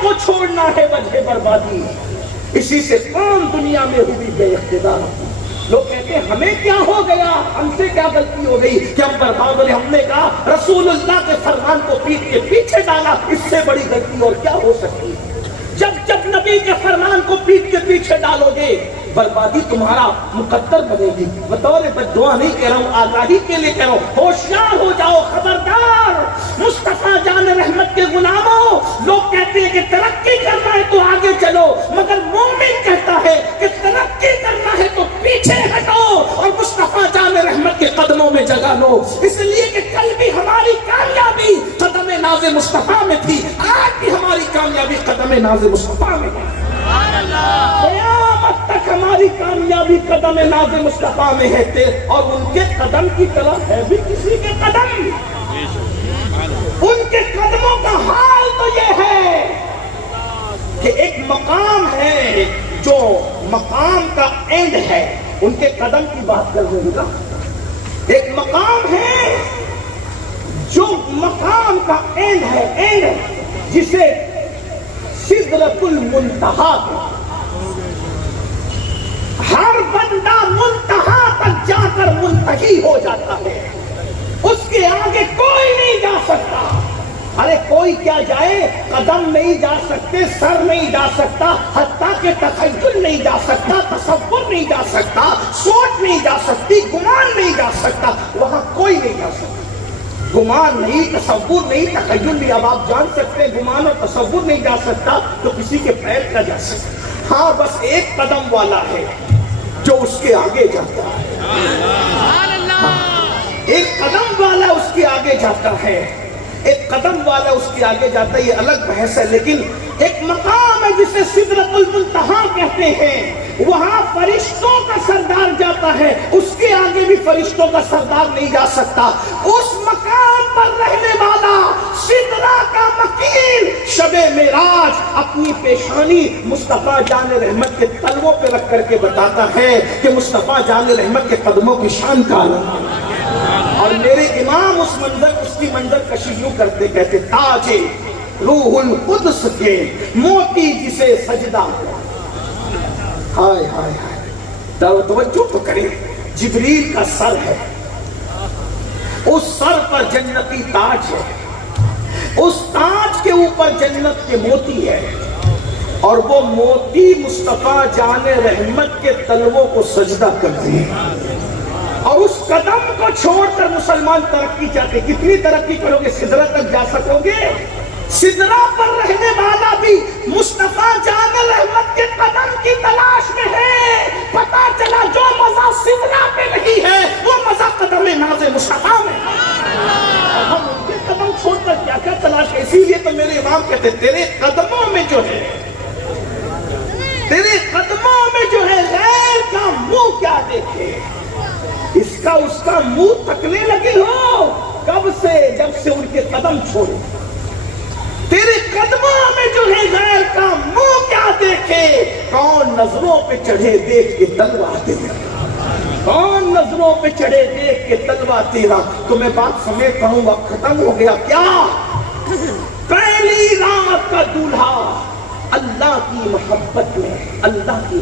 کو چھوڑنا ہے وجہ بربادی، اسی سے قوم دنیا میں ہوئی بے اقتدار۔ لوگ کہتے ہیں ہمیں کیا ہو گیا، ہم سے کیا غلطی ہو گئی کہ ہم برباد ہو گئے؟ ہم نے کہا رسول اللہ کے فرمان کو پیٹ کے پیچھے ڈالا، اس سے بڑی غلطی اور کیا ہو سکتی ہے؟ جب نبی کے فرمان کو پیٹ کے پیچھے ڈالو گے بربادی تمہارا مقدر بنے گی۔ بطور بددعا نہیں کہہ رہا ہوں، آگاہی کے لیے کہہ رہا ہوں، ہوشیار ہو جاؤ، خبردار مصطفیٰ جان رحمت کے غلاموں۔ لوگ کہتے ہیں کہ ترقی کرنا ہے تو آگے چلو، مگر مومن کہتا ہے کہ ترقی کرنا ہے تو پیچھے ہٹو اور مصطفیٰ جان رحمت کے قدموں میں جگہ لو۔ اس لیے کہ کل بھی ہماری کامیابی قدم ناز مصطفیٰ میں تھی، آج بھی ہماری کامیابی قدم ناز مصطفیٰ میں ہے، قیامت تک ہماری کامیابی قدم ناز مصطفیٰ میں ہے، اور ان کے قدم کی طرح ہے بھی کسی کے قدم۔ ان کے قدموں کا حال تو یہ ہے کہ ایک مقام ہے جو مقام کا اینڈ ہے، ان کے قدم کی بات کر رہے ہیں، ایک مقام ہے جو مقام کا اینڈ ہے، جسے سدرۃ المنتہا ہے۔ ہر بندہ منتہا تک جا کر منتہی ہو جاتا ہے، اس کے آگے کوئی نہیں جا سکتا۔ ارے کوئی کیا جائے، قدم نہیں جا سکتے، سر نہیں جا سکتا، حتیٰ کہ تخیل نہیں جا سکتا، تصور نہیں جا سکتا، سوچ نہیں جا سکتی، گمان نہیں جا سکتا، وہاں کوئی نہیں جا سکتا۔ گمان نہیں، تصور نہیں، تخیل نہیں۔ اب آپ جان سکتے گمان اور تصور نہیں جا سکتا تو کسی کے پیر کا جا سکتا۔ ہاں بس ایک قدم والا ہے جو اس کے آگے جاتا ہے، ایک قدم والا اس کے آگے جاتا ہے، ایک قدم والا اس کے آگے جاتا ہے، یہ الگ بحث ہے۔ لیکن ایک مقام ہے جسے سدرۃ المنتہا کہتے ہیں، وہاں فرشتوں کا سردار جاتا ہے، اس کے آگے بھی فرشتوں کا سردار نہیں جا سکتا۔ اس مقام پر رہنے والا سدرہ کا مکین شب معراج اپنی پیشانی مصطفیٰ جان رحمت کے تلووں پہ رکھ کر کے بتاتا ہے کہ مصطفیٰ جان رحمت کے قدموں کی شان کا عالم۔ اور میرے امام اس کی منظر کشی یوں کرتے، کہتے تاج روح القدس کے موتی جسے سجدہ ہوا۔ ہائے ہائے ہائے، توجہ تو کریں، جبریل کا سر ہے، اس سر پر جنتی تاج ہے، اس تاج کے اوپر جنت کے موتی ہے، اور وہ موتی مصطفیٰ جان رحمت کے تلووں کو سجدہ کرتے ہیں۔ اور اس قدم کو چھوڑ کر مسلمان ترقی چاہتے، کتنی ترقی کرو گے؟ سدرہ تک جا سکو گے؟ سدرہ پر رہنے والا بھی مصطفیٰ جان رحمت کے قدم کی تلاش میں ہے۔ پتا چلا جو مزہ سدرہ پہ نہیں ہے وہ مزہ قدم ناز مصطفیٰ میں ہے۔ اور ہم ان کے قدم چھوڑ کر کیا کیا تلاش ہے؟ اسی لیے تو میرے امام کہتے تیرے قدموں میں جو ہے، تیرے قدموں میں جو ہے غیر کا منہ کیا دیکھے، اس کا منہ تکنے لگے ہو کب سے؟ جب سے ان کے قدم چھوڑے۔ تیرے قدموں میں جو ہے غیر کا منہ کیا دیکھے، کون نظروں پہ چڑھے دیکھ کے تلوا تیرا، کون نظروں پہ چڑھے دیکھ کے تلوا تیرا۔ تو میں بات سمیٹ پاؤں گا، ختم ہو گیا کیا؟ پہلی رات کا دولہا اللہ کی محبت میں، اللہ کی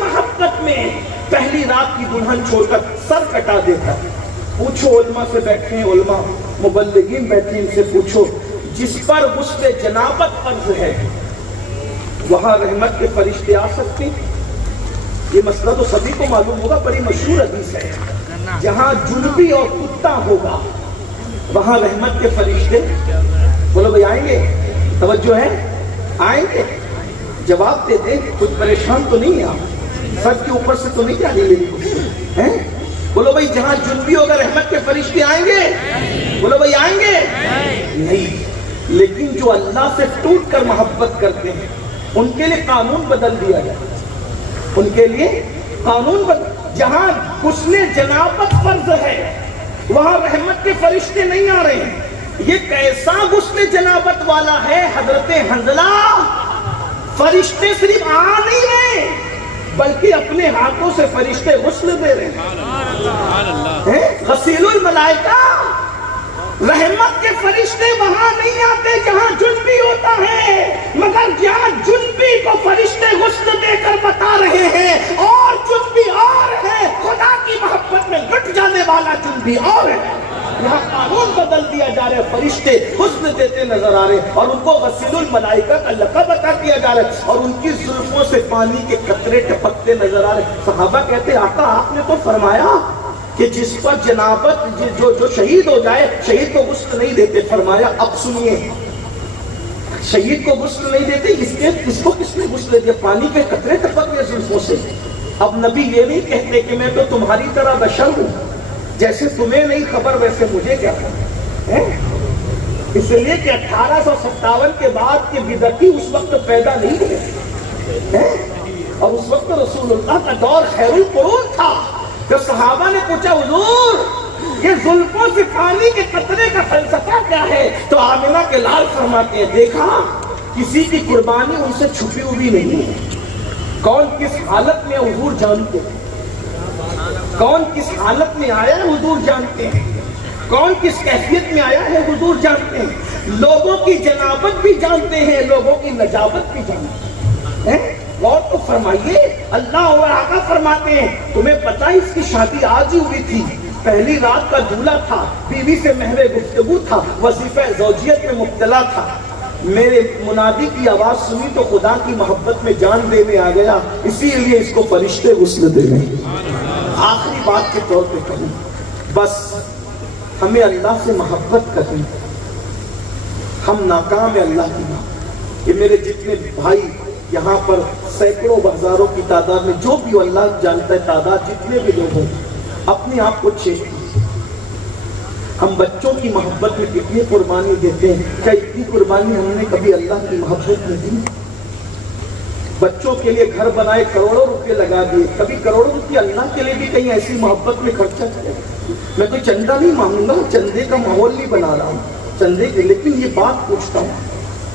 محبت میں پہلی رات کی دلہن چھوڑ کر سر کٹا دیتا۔ پوچھو علماء سے بیٹھے ہیں، علماء مبلغین بیٹھے، ان سے پوچھو جس پر غسل جنابت فرض ہے وہاں رحمت کے فرشتے آ سکتے؟ یہ مسئلہ تو سبھی کو معلوم ہوگا، بڑی مشہور حدیث ہے، جہاں جنبی اور کتا ہوگا وہاں رحمت کے فرشتے، بولو بھائی آئیں گے؟ توجہ ہے، آئیں گے؟ جواب دے دیں، کچھ پریشان تو نہیں ہے آپ؟ سر کے اوپر سے تو نہیں جا رہی میری کچھ ہیں؟ بولو بھائی جہاں جنبی ہوگا رحمت کے فرشتے آئیں گے؟ بولو بھائی آئیں گے؟ نہیں، لیکن جو اللہ سے ٹوٹ کر محبت کرتے ہیں ان کے لیے قانون بدل دیا جائے، ان کے لیے قانون بدل، جہاں غسل جنابت فرض ہے وہاں رحمت کے فرشتے نہیں آ رہے ہیں۔ یہ کیسا غسل جنابت والا ہے حضرت حنظلہ؟ فرشتے صرف آ نہیں رہے بلکہ اپنے ہاتھوں سے فرشتے غسل دے رہے ہیں۔ غسیل الملائکہ، رحمت کے فرشتے وہاں نہیں آتے جہاں جنبی بھی اور ہے. یہاں قانون بدل دیا جا رہا ہے, فرشتے حسن دیتے نظر آ رہے ہیں اور ان کو غسیل الملائکہ کا لقب عطا کیا جا رہا ہے اور ان کی زلفوں سے پانی کے قطرے ٹپکتے نظر آ رہے ہیں. صحابہ کہتے آقا آپ نے تو فرمایا کہ جس پر جنابت جو شہید ہو جائے شہید کو غسل نہیں دیتے. فرمایا اب سنیے, شہید کو غسل نہیں دیتے, اس کو کس نے غسل دیا؟ پانی کے قطرے ٹپک گئے زلفوں سے. اب نبی یہ نہیں کہتے کہ میں تو تمہاری طرح بشر ہوں, جیسے تمہیں نہیں خبر ویسے مجھے کیا خبر. اس لیے کہ 1857 کے بعد کے بدعتی اس وقت پیدا نہیں ہوئے اور اس وقت رسول اللہ کا دور خیر القرون تھا. جو صحابہ نے پوچھا حضور یہ زلفوں سے پانی کے قطرے کا فلسفہ کیا ہے, تو آمنہ کے لال فرماتے ہیں دیکھا کسی کی قربانی ان سے چھپی ہوئی نہیں ہے. کون کس حالت میں حضور جانتے ہیں, کون کس حالت میں آیا ہے حضور جانتے ہیں, کون کس کیفیت میں آیا ہے حضور جانتے ہیں. لوگوں کی جنابت بھی جانتے ہیں, لوگوں کی نجابت بھی جانتے ہیں. غور تو فرمائیے, اللہ اور آقا فرماتے ہیں تمہیں پتہ اس کی شادی آج ہی ہوئی تھی, پہلی رات کا دولہا تھا, بیوی سے محو گفتگو تھا, وظیفہ زوجیت میں مبتلا تھا. میرے منادی کی آواز سنی تو خدا کی محبت میں جان دینے آ گیا, اسی لیے اس کو فرشتے غسل دے گئے. آخری بات کے طور پہ کہوں, بس ہمیں اللہ سے محبت کریں. ہم ناکام ہیں اللہ کی بات. یہ میرے جتنے بھائی یہاں پر سینکڑوں ہزاروں کی تعداد میں, جو بھی اللہ جانتا ہے تعداد جتنے بھی لوگ ہیں, اپنے آپ کو چیک کیجیے. ہم بچوں کی محبت میں کتنی قربانی دیتے ہیں, کیا اتنی قربانی ہم نے کبھی اللہ کی محبت میں دی؟ بچوں کے لیے گھر بنائے, کروڑوں روپے لگا دیے, کبھی کروڑوں روپے اللہ کے لیے بھی کہیں ایسی محبت میں خرچہ کرے. میں کوئی چندہ نہیں مانگوں گا, چندے کا ماحول نہیں بنا رہا ہوں چندے کے, لیکن یہ بات پوچھتا ہوں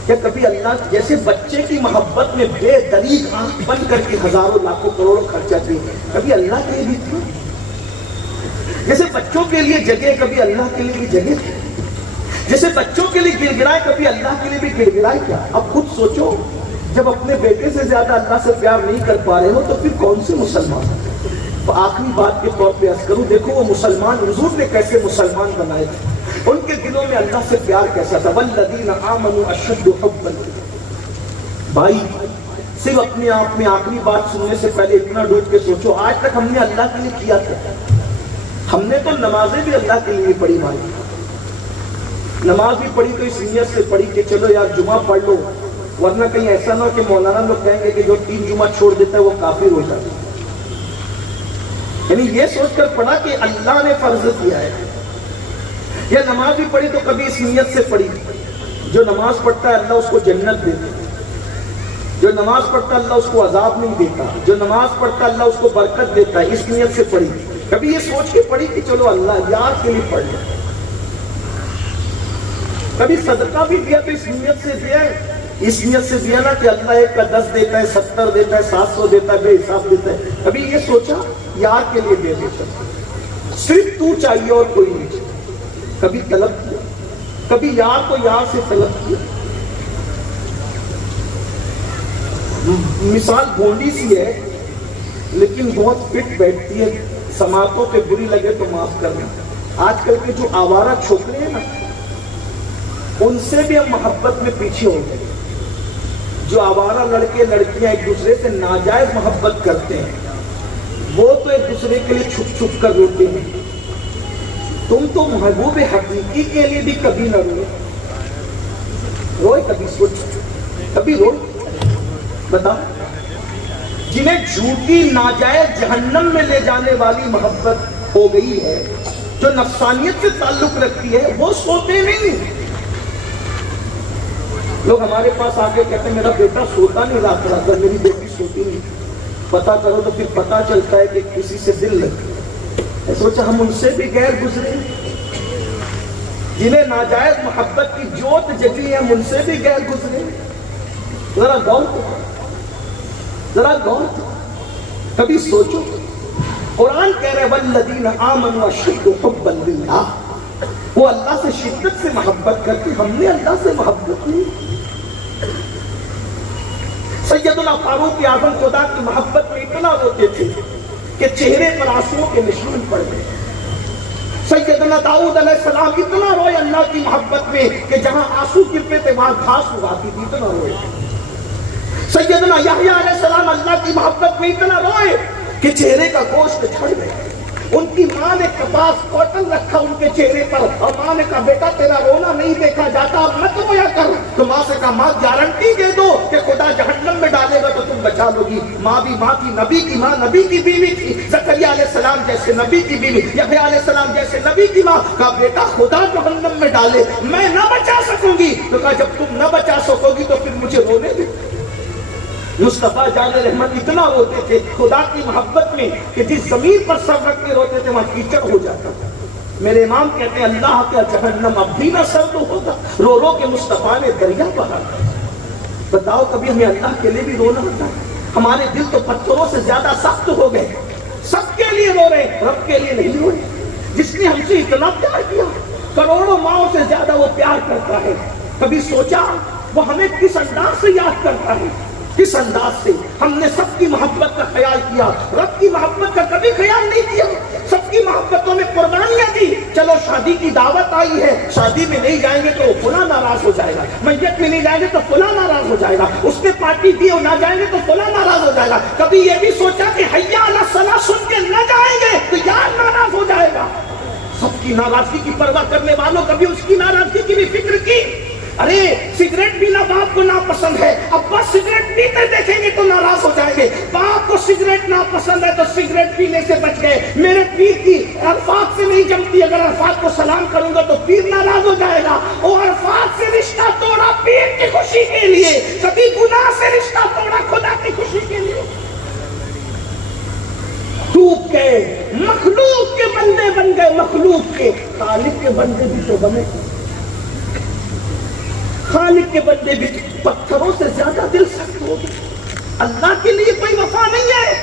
کہ کبھی اللہ جیسے بچے کی محبت میں بے دریغ آنکھ بند کر کے ہزاروں لاکھوں کروڑوں خرچہ کیے, کبھی اللہ کے لیے بھی تھا؟ جیسے بچوں کے لیے جگہ کبھی اللہ کے لیے بھی جگہ تھی, جیسے بچوں کے لیے گر گرائے کبھی اللہ کے لیے بھی گر گرائے. کیا اب خود سوچو, جب اپنے بیٹے سے زیادہ اللہ سے پیار نہیں کر پا رہے ہو تو پھر کون سے مسلمان؟ آخری بات کے طور پہ عرض کروں, دیکھو وہ مسلمان حضور نے کیسے مسلمان بنائے تھے, ان کے دلوں میں اللہ سے پیار کیسا تھا. والذین آمنوا اشد حبا. بھائی صرف اپنے آپ میں آخری بات سننے سے پہلے اتنا ڈوب کے سوچو, آج تک ہم نے اللہ کے لیے کیا تھا؟ ہم نے تو نمازیں بھی اللہ کے لیے پڑھی بھائی. نماز بھی پڑھی تو اس نیت سے پڑھی کہ چلو یار جمعہ پڑھ لو, ورنہ کہیں ایسا نہ کہ مولانا لوگ کہیں گے کہ جو 3 جمعہ چھوڑ دیتا ہے وہ کافر ہو جاتا ہے. یعنی یہ سوچ کر پڑھا کہ اللہ نے فرض کیا ہے. یا نماز بھی پڑھی تو کبھی اس نیت سے پڑھی, جو نماز پڑھتا ہے اللہ اس کو جنت دیتا ہے, جو نماز پڑھتا ہے اللہ اس کو عذاب نہیں دیتا, جو نماز پڑھتا ہے اللہ اس کو برکت دیتا ہے, اس نیت سے پڑھی. کبھی یہ سوچ کے پڑھی کہ چلو اللہ یار کے لیے پڑھ لیں. کبھی صدقہ بھی دیا تو اس نیت سے دیا ہے, اس نیت سے دیا نا کہ اللہ ایک کا 10 دیتا ہے, 70 دیتا ہے, 700 دیتا ہے, بے حساب دیتا ہے. کبھی یہ سوچا یار کے لیے دے دیتا, صرف تو چاہیے اور کوئی نہیں چاہیے. کبھی طلب کیا, کبھی یار کو یار سے طلب کیا. مثال بھونڈی سی ہے لیکن بہت فٹ بیٹھتی ہے, سماعتوں پہ بری لگے تو معاف کرنا. آج کل کے جو آوارہ چھوکرے ہیں نا, ان سے بھی ہم محبت میں پیچھے ہو گئے. جو آوارہ لڑکے لڑکیاں ایک دوسرے سے ناجائز محبت کرتے ہیں, وہ تو ایک دوسرے کے لیے چھپ چھپ کر روتے ہیں. تم تو محبوب حقیقی کے لیے بھی کبھی نہ روئے. روئے کبھی سوچ, کبھی روئے؟ بتا, جنہیں جھوٹی ناجائز جہنم میں لے جانے والی محبت ہو گئی ہے, جو نفسانیت سے تعلق رکھتی ہے, وہ سوتے نہیں. لوگ ہمارے پاس آ کے کہتے ہیں میرا بیٹا سوتا نہیں رات رات بھر, میری بیٹی سوتی نہیں. پتا کرو تو پھر پتا چلتا ہے کہ کسی سے دل لگتا. سوچا ہم ان سے بھی غیر گزرے, جنہیں ناجائز محبت کی جوت جگی ہے, ہم ان سے بھی غیر گزرے. ذرا غور کرو, ذرا غور کرو, کبھی سوچو. قرآن کہہ رہے والذین آمنوا اشد حبا للہ, وہ اللہ سے شدت سے محبت کرتے, ہم نے اللہ سے محبت نہیں. سیدنا فاروق اعظم خدا کی محبت میں اتنا روتے تھے کہ چہرے پر آنسوؤں کے نشان پڑ گئے. سیدنا داؤد علیہ السلام اتنا روئے اللہ کی محبت میں کہ جہاں آنسو گرتے تھے وہاں گھاس اگاتی تھی، اتنا روئے۔ سیدنا یحییٰ علیہ السلام اللہ کی محبت میں اتنا روئے کہ چہرے کا گوشت جھڑ گیا۔ ان کی ماں نے کپاس کاٹن رکھا ان کے چہرے پر، اور ماں نے کہا بیٹا تیرا رونا نہیں دیکھا جاتا، اب مت رویا کر۔ تو ماں سے کہا ماں گارنٹی دے دو کہ خدا جہنم میں ڈالے گا تو تم بچا لو گی۔ ماں بھی ماں کی، نبی کی ماں نبی کی بیوی تھی، زکریا علیہ السلام جیسے نبی کی بیوی، یحییٰ علیہ السلام جیسے نبی کی ماں۔ کہا بیٹا خدا جہنم میں ڈالے میں نہ بچا سکوں گی، تو کہا جب تم نہ بچا سکو گی تو پھر مجھے رونے دے۔ مصطفیٰ جان رحمت اتنا روتے تھے خدا کی محبت میں کہ جس زمین پر سر رکھ کے روتے تھے وہاں کیچڑ ہو جاتا تھا۔ میرے امام کہتے ہیں اللہ کا جہنم اب بھی نہ سرد ہوگا، رو رو کے مصطفیٰ نے دریا بہا۔ بتاؤ کبھی ہمیں اللہ کے لیے بھی رونا ہوتا ہے؟ ہمارے دل تو پتھروں سے زیادہ سخت ہو گئے، سب کے لیے رو رہے، رب کے لیے نہیں رو رہے۔ جس نے ہم سے اتنا پیار کیا، کروڑوں ماؤں سے زیادہ وہ پیار کرتا ہے، کبھی سوچا وہ ہمیں کس انداز سے یاد کرتا ہے، کس انداز سے ہم نے سب کی محبت کا خیال کیا، رب کی محبت کا کبھی خیال نہیں کیا۔ سب کی محبتوں میں قربانیاں دی۔ چلو شادی کی دعوت آئی ہے، شادی میں نہیں جائیں گے تو فلاں ناراض ہو جائے گا، میت میں نہیں جائیں گے تو فلاں ناراض ہو جائے گا، اس نے پارٹی دی اور نہ جائیں گے تو فلاں ناراض ہو جائے گا۔ کبھی یہ بھی سوچا کہ حیا علی الصلاۃ سن کے نہ جائیں گے تو یار ناراض ہو جائے گا؟ سب کی ناراضگی کی پرواہ کرنے والوں کبھی اس کی ناراضگی کی بھی فکر کی؟ ارے سگریٹ پینا باپ کو ناپسند ہے، ابا سگریٹ پیتے دیکھیں گے تو ناراض ہو جائیں گے، باپ کو سگریٹ ناپسند ہے تو سگریٹ پینے سے بچ گئے۔ میرے پیر کی عرفات سے نہیں جمتی، اگر عرفات کو سلام کروں گا تو پیر ناراض ہو جائے گا۔ اور عرفات سے رشتہ توڑا پیر کی خوشی کے لیے، کبھی گناہ سے رشتہ توڑا خدا کی خوشی کے لیے۔ ڈوب گئے، مخلوق کے بندے بن گئے، مخلوق کے، خالق کے بندے بھی تو بنے۔ خالق کے بندے بھی پتھروں سے زیادہ دل سخت ہو گئے۔ اللہ کے لیے کوئی وفا نہیں ہے،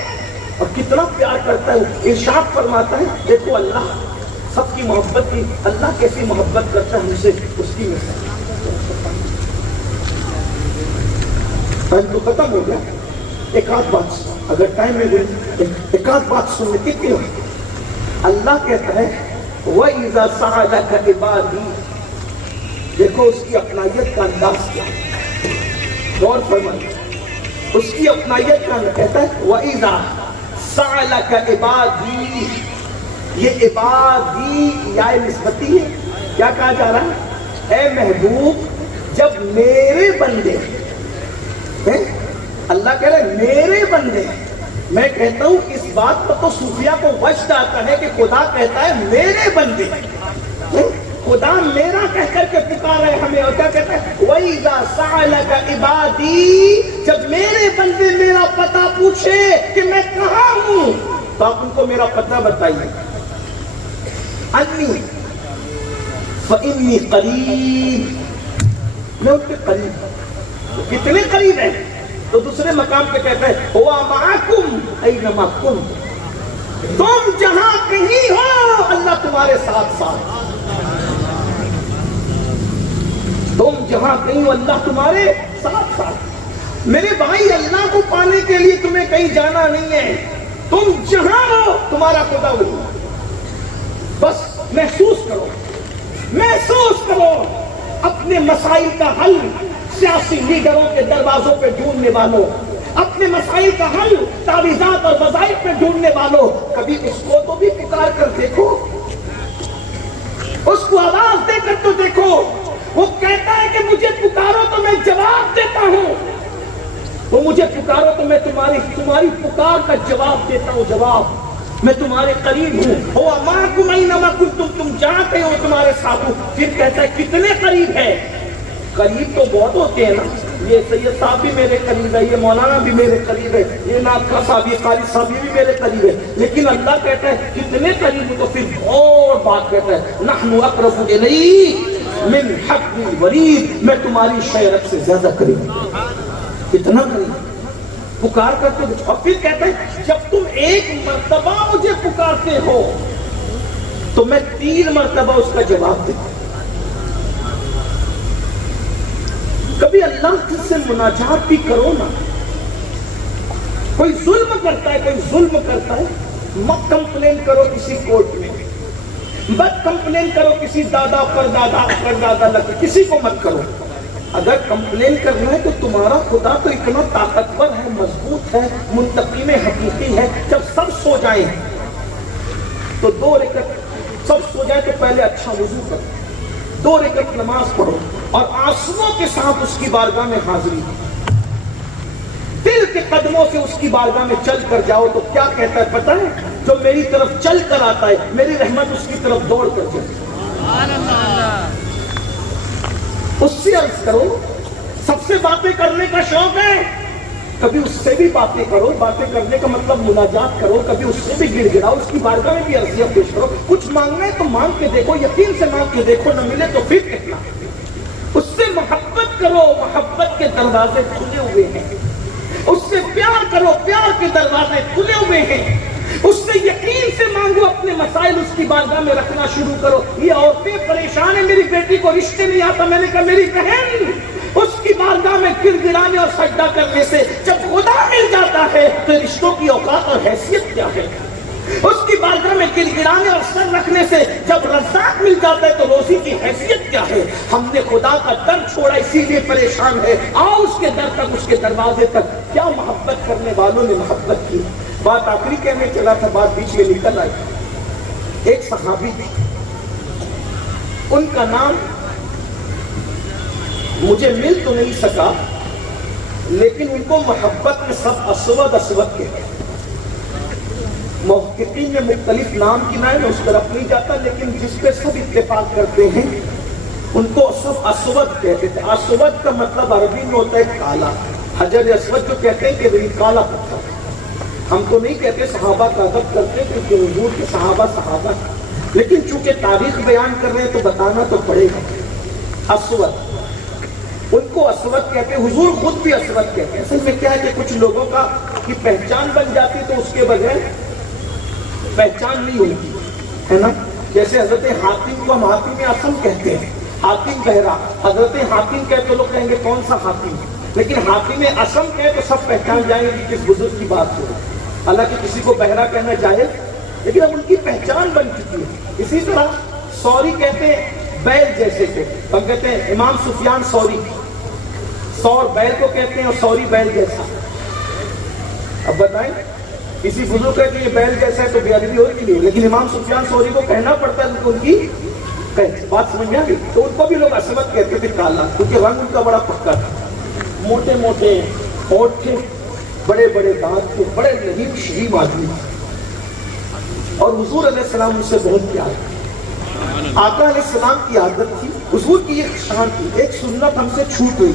اور کتنا پیار کرتا ہے۔ ارشاد فرماتا ہے دیکھو اللہ سب کی محبت کی، اللہ کیسی محبت کرتا ہے ہم سے، اس کی مثال۔ ٹائم تو ختم ہو گیا، ایک آدھ بات اگر ٹائم میں گئی ایک آدھ بات سننے کتنی ہو۔ اللہ کہتا ہے وَإِذَا سَأَلَكَ عِبَادِي، دیکھو اس کی اپنائیت کا انداز کیا ہے، غور فرمائیے اس کی اپنائیت کا انداز۔ کہتا ہے وَإِذَا سَأَلَكَ عِبَادِي، یہ عبادی یا نسبتی ہے، کیا کہا جا رہا ہے؟ اے محبوب جب میرے بندے ہیں، اللہ کہہ رہے ہیں میرے بندے ہیں۔ میں کہتا ہوں اس بات پر تو صوفیہ کو وجد آتا ہے کہ خدا کہتا ہے میرے بندے، خدا میرا کہہ کر کے پکار رہے ہمیں، اور کیا کہتا ہے وَإِذَا سَأَلَكَ عِبَادِي، جب میرے بندے میرا پتہ پوچھے کہ میں کہاں ہوں تو آپ ان کو میرا پتہ بتائیے۔ انی فإنی قریب، میں ان کے قریب ہوں۔ کتنے قریب ہیں؟ تو دوسرے مقام پہ کہتا ہے ہوا معکم اینما کنتم، تم جہاں کہیں ہو اللہ تمہارے ساتھ ساتھ، تم جہاں کہیں ہو اللہ تمہارے ساتھ ساتھ۔ میرے بھائی اللہ کو پانے کے لیے تمہیں کہیں جانا نہیں ہے، تم جہاں ہو تمہارا خدا وہی، بس محسوس کرو، محسوس کرو۔ اپنے مسائل کا حل سیاسی لیڈروں کے دروازوں پہ ڈھونڈنے والوں، اپنے مسائل کا حل تعویذات اور وظائف پہ ڈھونڈنے والوں، کبھی اس کو تو بھی پکار کر دیکھو، اس کو آواز دے کر تو دیکھو۔ وہ کہتا ہے کہ مجھے پکارو تو میں جواب دیتا ہوں، وہ مجھے پکارو تو میں تمہاری پکار کا جواب دیتا ہوں، جواب میں تمہارے قریب ہوں۔ ہوا معکم اینما کنتم، تم جہاں کہیں ہو تمہارے ساتھ ہوں۔ پھر کہتا ہے کتنے قریب ہے؟ قریب تو بہت ہوتے ہیں نا، یہ سید صاحب بھی میرے قریب ہے، یہ مولانا بھی میرے قریب ہے، یہ ناطقہ صاحب، یہ قاری صاحب بھی میرے قریب ہے، لیکن اللہ کہتا ہے کتنے قریب ہو؟ تو پھر اور بات کہتا ہے نحن اقرب الیک من حبل الورید، میں تمہاری شعرت سے زیادہ قریب ہوں۔ کتنا قریب؟ پکار کرتے ہو۔ اور پھر کہتا ہے جب تم ایک مرتبہ مجھے پکارتے ہو تو میں 3 مرتبہ اس کا جواب دیتا ہوں۔ کبھی اللہ سے مناجات بھی کرو نا۔ کوئی ظلم کرتا ہے، کوئی ظلم کرتا ہے، مت کمپلین کرو کسی کورٹ میں، بد کمپلین کرو کسی دادا پردادا لگ کسی کو مت کرو. اگر کمپلین کرنا ہے تو تمہارا خدا تو اتنا طاقتور ہے، مضبوط ہے، منتقم حقیقی ہے. جب سب سو جائیں تو 2 رکعت، سب سو جائیں تو پہلے اچھا وضو کرو، 2 رکعت نماز پڑھو اور آنسوؤں کے ساتھ اس کی بارگاہ میں حاضری دو. دل کے قدموں سے اس کی بارگاہ میں چل کر جاؤ تو کیا کہتا ہے پتہ ہے؟ جو میری طرف چل کر آتا ہے میری رحمت اس کی طرف دوڑ کر جائے. اس سے عرض کرو. سب سے باتیں کرنے کا شوق ہے، کبھی اس سے بھی باتیں کرو. باتیں کرنے کا مطلب مناجات کرو، کبھی اس سے بھی گڑ گڑاؤ، اس کی بارگاہ میں بھی عرضیہ پیش کرو. کچھ مانگنا ہے تو مانگ کے دیکھو، یقین سے مانگ کے دیکھو، نہ ملے تو پھر کہنا. اس سے محبت کرو، محبت کے دروازے کھلے ہوئے ہیں. اس سے پیار کرو، پیار کے دروازے کھلے ہوئے ہیں. اس سے یقین سے مانگو، اپنے مسائل اس کی بارگاہ میں رکھنا شروع کرو. یہ عورتیں پریشان ہیں، میری بیٹی کو رشتے نہیں آتا. میں نے کہا میری بہن، اس کی بارگاہ میں گر گرانے اور سجدہ کرنے سے جب خدا مل جاتا ہے تو رشتوں کی اوقات اور حیثیت کیا ہے؟ اس کی بارگاہ میں گر گرانے اور سر رکھنے سے جب رزاق مل جاتا ہے تو روزی کی حیثیت کیا ہے؟ ہم نے خدا کا در چھوڑا، اسی لیے پریشان ہے. آؤ اس کے در تک، اس کے دروازے تک. کیا محبت کرنے والوں نے محبت کی. بات آخری کہنے چلا تھا، بات بیچ میں نکل آئی. ایک صحابی تھی، ان کا نام مجھے مل تو نہیں سکا، لیکن ان کو محبت میں سب اسود اسود کہتے ہیں. محققین نے مختلف نام گنائے، میں اس طرف نہیں جاتا، لیکن جس پہ سب اتفاق کرتے ہیں ان کو سب اسود کہتے تھے. اسود کا مطلب عربی میں ہوتا ہے کالا. حجر اسود جو کہتے ہیں کہ کالا پتھر. ہم تو نہیں کہتے، صحابہ کا ادب کرتے کیونکہ حضور کے صحابہ، لیکن چونکہ تاریخ بیان کر رہے ہیں تو بتانا تو پڑے گا. اسود، ان کو اسود کہتے ہیں. حضور خود بھی اسود کہتے ہیں. اصل میں کیا ہے کہ کچھ لوگوں کا کی پہچان بن جاتی تو اس کے بغیر پہچان نہیں ہوتی ہے نا. جیسے حضرت حاتم کو ہم حاتم اعصم کہتے ہیں، حاتم بہرا. حضرت حاتم کہتے تو لوگ کہیں گے کون سا حاتم، لیکن حاتم اعصم کہے تو سب پہچان جائیں گے کہ کس بزرگ کی بات ہو. حالانکہ کسی کو بہرا کہنا جائز، لیکن اب ان کی پہچان بن چکی ہے. اسی طرح سوری کہتے ہیں بیل جیسے کو. ہم کہتے ہیں امام سفیان سوری، سور بیل کو کہتے ہیں اور سوری بیل جیسا. اب بتائیں کسی بزرگ کہ یہ بیل جیسا ہے تو بے ادبی ہو رہی ہے، لیکن امام سفیان سوری کو کہنا پڑتا ہے ان کی بات سمجھ میں آ گئی. تو ان کو بھی لوگ اسود کہتے تھے، کالا، کیونکہ رنگ ان کا بڑا پکا تھا. موٹے موٹے ہونٹ تھے، بڑے بڑے دانت تھے، بڑے لذیذ شریف آدمی. اور حضور علیہ السلام ان سے بہت پیار تھا. آقا علیہ السلام کی عادت تھی، حضور کی ایک شان تھی. ایک سنت ہم سے چھوٹ گئی.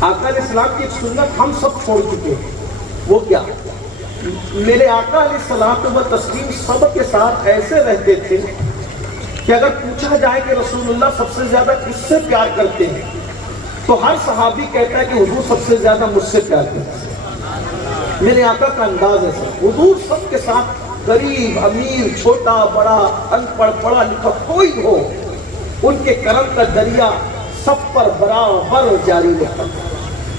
آقا علیہ السلام کی ایک سنت ہم سب چھوڑ چکے ہیں. وہ کیا؟ میرے آقا علیہ السلام و تسلیم سب کے ساتھ ایسے رہتے تھے کہ اگر پوچھا جائے کہ رسول اللہ سب سے زیادہ کس سے پیار کرتے ہیں تو ہر صحابی کہتا ہے کہ حضور سب سے زیادہ مجھ سے پیار کرتے ہیں. میرے آقا کا انداز ایسا. حضور سب کے ساتھ، غریب امیر چھوٹا بڑا ان پڑھ پڑھا لکھا کوئی ہو، ان کے کرم کا دریا سب پر برابر جاری رہتا.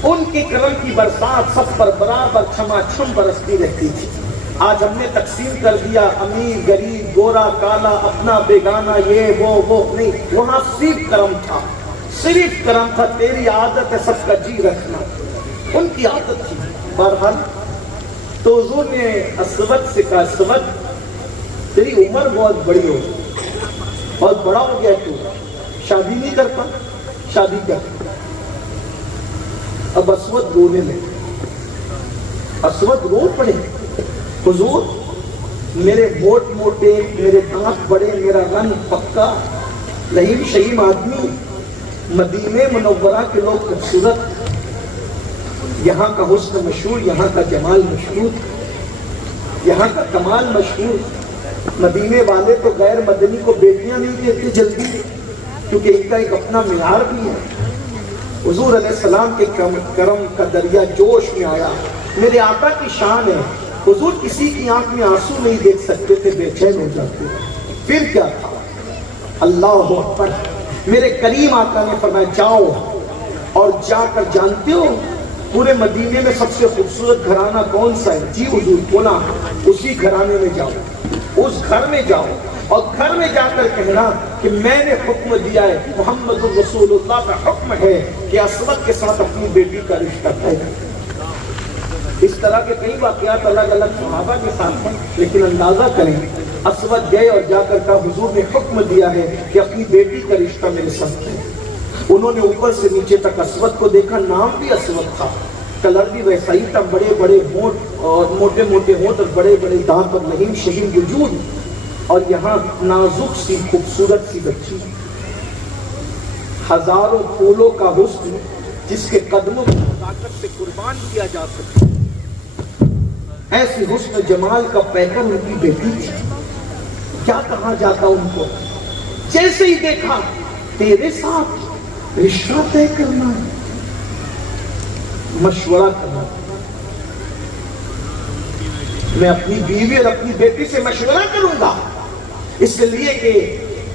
ان کے کرم کی برسات سب پر برابر چھما چھم برستی رہتی تھی. آج ہم نے تقسیم کر دیا امیر غریب، گورا کالا، اپنا بیگانہ، یہ وہ نہیں. وہاں صرف کرم تھا، صرف کرم تھا. تیری عادت ہے سب کا جی رکھنا، ان کی عادت تھی. بہرحال تو حضور نے اسود سے کہا، اسود تیری عمر بہت بڑی ہو، بہت بڑا ہو گیا، تو شادی نہیں کرتا، شادی کر. اب اسود رونے لگے. اسود رو پڑے. حضور میرے ہوٹ موٹے، میرے دانت بڑے، میرا رنگ پکا، لہیم شہیم آدمی، مدینہ منورہ کے لوگ خوبصورت، یہاں کا حسن مشہور، یہاں کا جمال مشہور، یہاں کا کمال مشہور. مدینے والے تو غیر مدنی کو بیٹیاں نہیں دیتے جلدی، کیونکہ ان کا ایک اپنا معیار بھی ہے. حضور علیہ السلام کے کرم کا دریا جوش میں آیا. میرے آقا کی شان ہے، حضور کسی کی آنکھ میں آنسو نہیں دیکھ سکتے تھے، بے چین ہو جاتے. پھر کیا تھا؟ اللہ اکبر. میرے کریم آقا نے فرمایا جاؤ، اور جا کر جانتے ہو پورے مدینے میں سب سے خوبصورت گھرانہ کون سا ہے؟ جی حضور بولا، اسی گھرانے میں جاؤ، اس گھر میں جاؤ اور گھر میں جا کر کہنا کہ میں نے حکم دیا ہے، محمد رسول اللہ کا حکم ہے کہ اسود کے ساتھ اپنی بیٹی کا رشتہ طے کرے۔ اس طرح کے کئی واقعات الگ الگ صحابہ کے ساتھ ہیں، لیکن اندازہ کریں اسود گئے اور جا کر کہا حضور نے حکم دیا ہے کہ اپنی بیٹی کا رشتہ میرے ساتھ ہے۔ انہوں نے اوپر سے نیچے تک اسود کو دیکھا، نام بھی اسود تھا، کلر بھی ویسا ہی تھا، بڑے بڑے ہونٹ اور موٹے موٹے ہونٹ اور بڑے بڑے دانت اور لہیم شہیم وجود، اور یہاں نازک سی خوبصورت سی بچی، ہزاروں پھولوں کا حسن جس کے قدموں کو طاقت سے قربان کیا جا سکتا، ایسی حسن جمال کا پیکر ان کی بیٹی تھی۔ کیا کہا جاتا ان کو؟ جیسے ہی دیکھا تیرے ساتھ رشتہ طے کرنا ہے، مشورہ کرنا، میں اپنی بیوی اور اپنی بیٹی سے مشورہ کروں گا، اس لیے کہ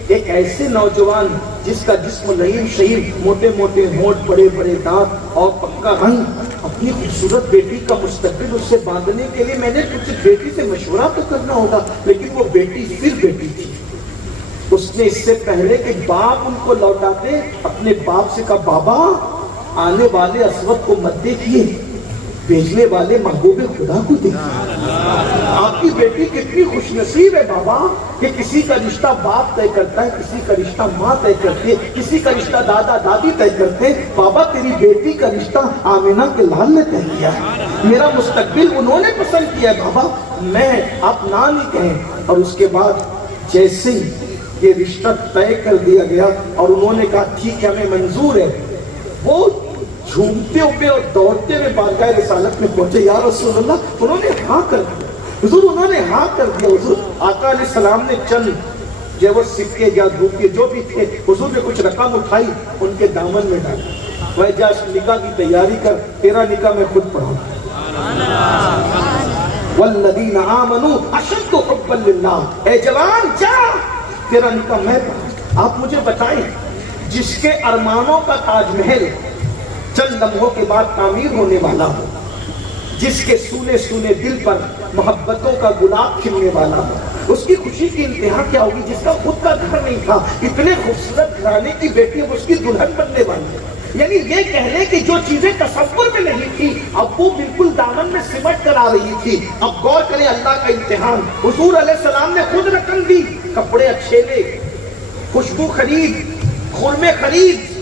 ایک ایسے نوجوان جس کا جسم لہیم شہیم، موٹے موٹے ہونٹ، بڑے بڑے دانت اور پکا رنگ، اپنی خوبصورت بیٹی کا مستقبل اس سے باندھنے کے لیے میں نے تجھ سے بیٹی سے مشورہ تو کرنا ہوگا۔ لیکن وہ بیٹی پھر بیٹی تھی، اس نے اس سے پہلے کہ باپ ان کو لوٹاتے اپنے باپ سے کہا بابا آنے والے اسود کو مت دیکھیے، بھیجنے والے محبوب خدا کو دیکھیے۔ آپ کی بیٹی کتنی خوش نصیب ہے بابا کہ کسی کا رشتہ باپ طے کرتا ہے، کسی کا رشتہ ماں طے کرتی ہے، کسی کا رشتہ دادا دادی طے کرتے ہیں۔ بابا تیری بیٹی کا رشتہ آمینہ کے لال نے طے کیا ہے، میرا مستقبل انہوں نے پسند کیا ہے بابا، میں آپ نہ نہیں کہیں۔ اور اس کے بعد جیسے ہی یہ رشتہ طے کر دیا گیا اور انہوں نے کہا ٹھیک ہے ہمیں منظور ہے، وہ جھومتے ہوئے اور دوڑتے ہوئے بارگاہ رسالت میں پہنچے، یا رسول اللہ، انہوں نے ہاں کر دیا حضور، انہوں نے ہاں کر دیا حضور۔ آقا علیہ السلام نے چند جیور سکے یا روپے جو بھی تھے، حضور نے کچھ رقم اٹھائی ان کے دامن میں ڈالی، وہ جا نکاح کی تیاری کر، تیرا نکاح میں خود پڑھاؤں۔ والذین آمنوا اشد حبا للہ، اے جوان جا تیرا نکاح میں پڑھاؤں۔ آپ مجھے بتائیں جس کے ارمانوں کا تاج محل چند لمحوں کے بعد تعمیر ہونے والا ہو، جس کے سونے سونے دل پر محبتوں کا گلاب کھلنے والا ہو، اس کی خوشی کی انتہا کیا ہوگی؟ جس کا خود کا گھر نہیں تھا، اتنے خوبصورت گھرانے کی بیٹی اب اس کی دلہن بننے والی ہے۔ یعنی یہ کہہ لیں کہ جو چیزیں تصور میں نہیں تھی اب وہ بالکل دامن میں سمٹ کر آ رہی تھی۔ اب غور کریں اللہ کا امتحان، حضور علیہ السلام نے خود رقم دی، کپڑے اچھے لے، خوشبو خرید، خرمے خرید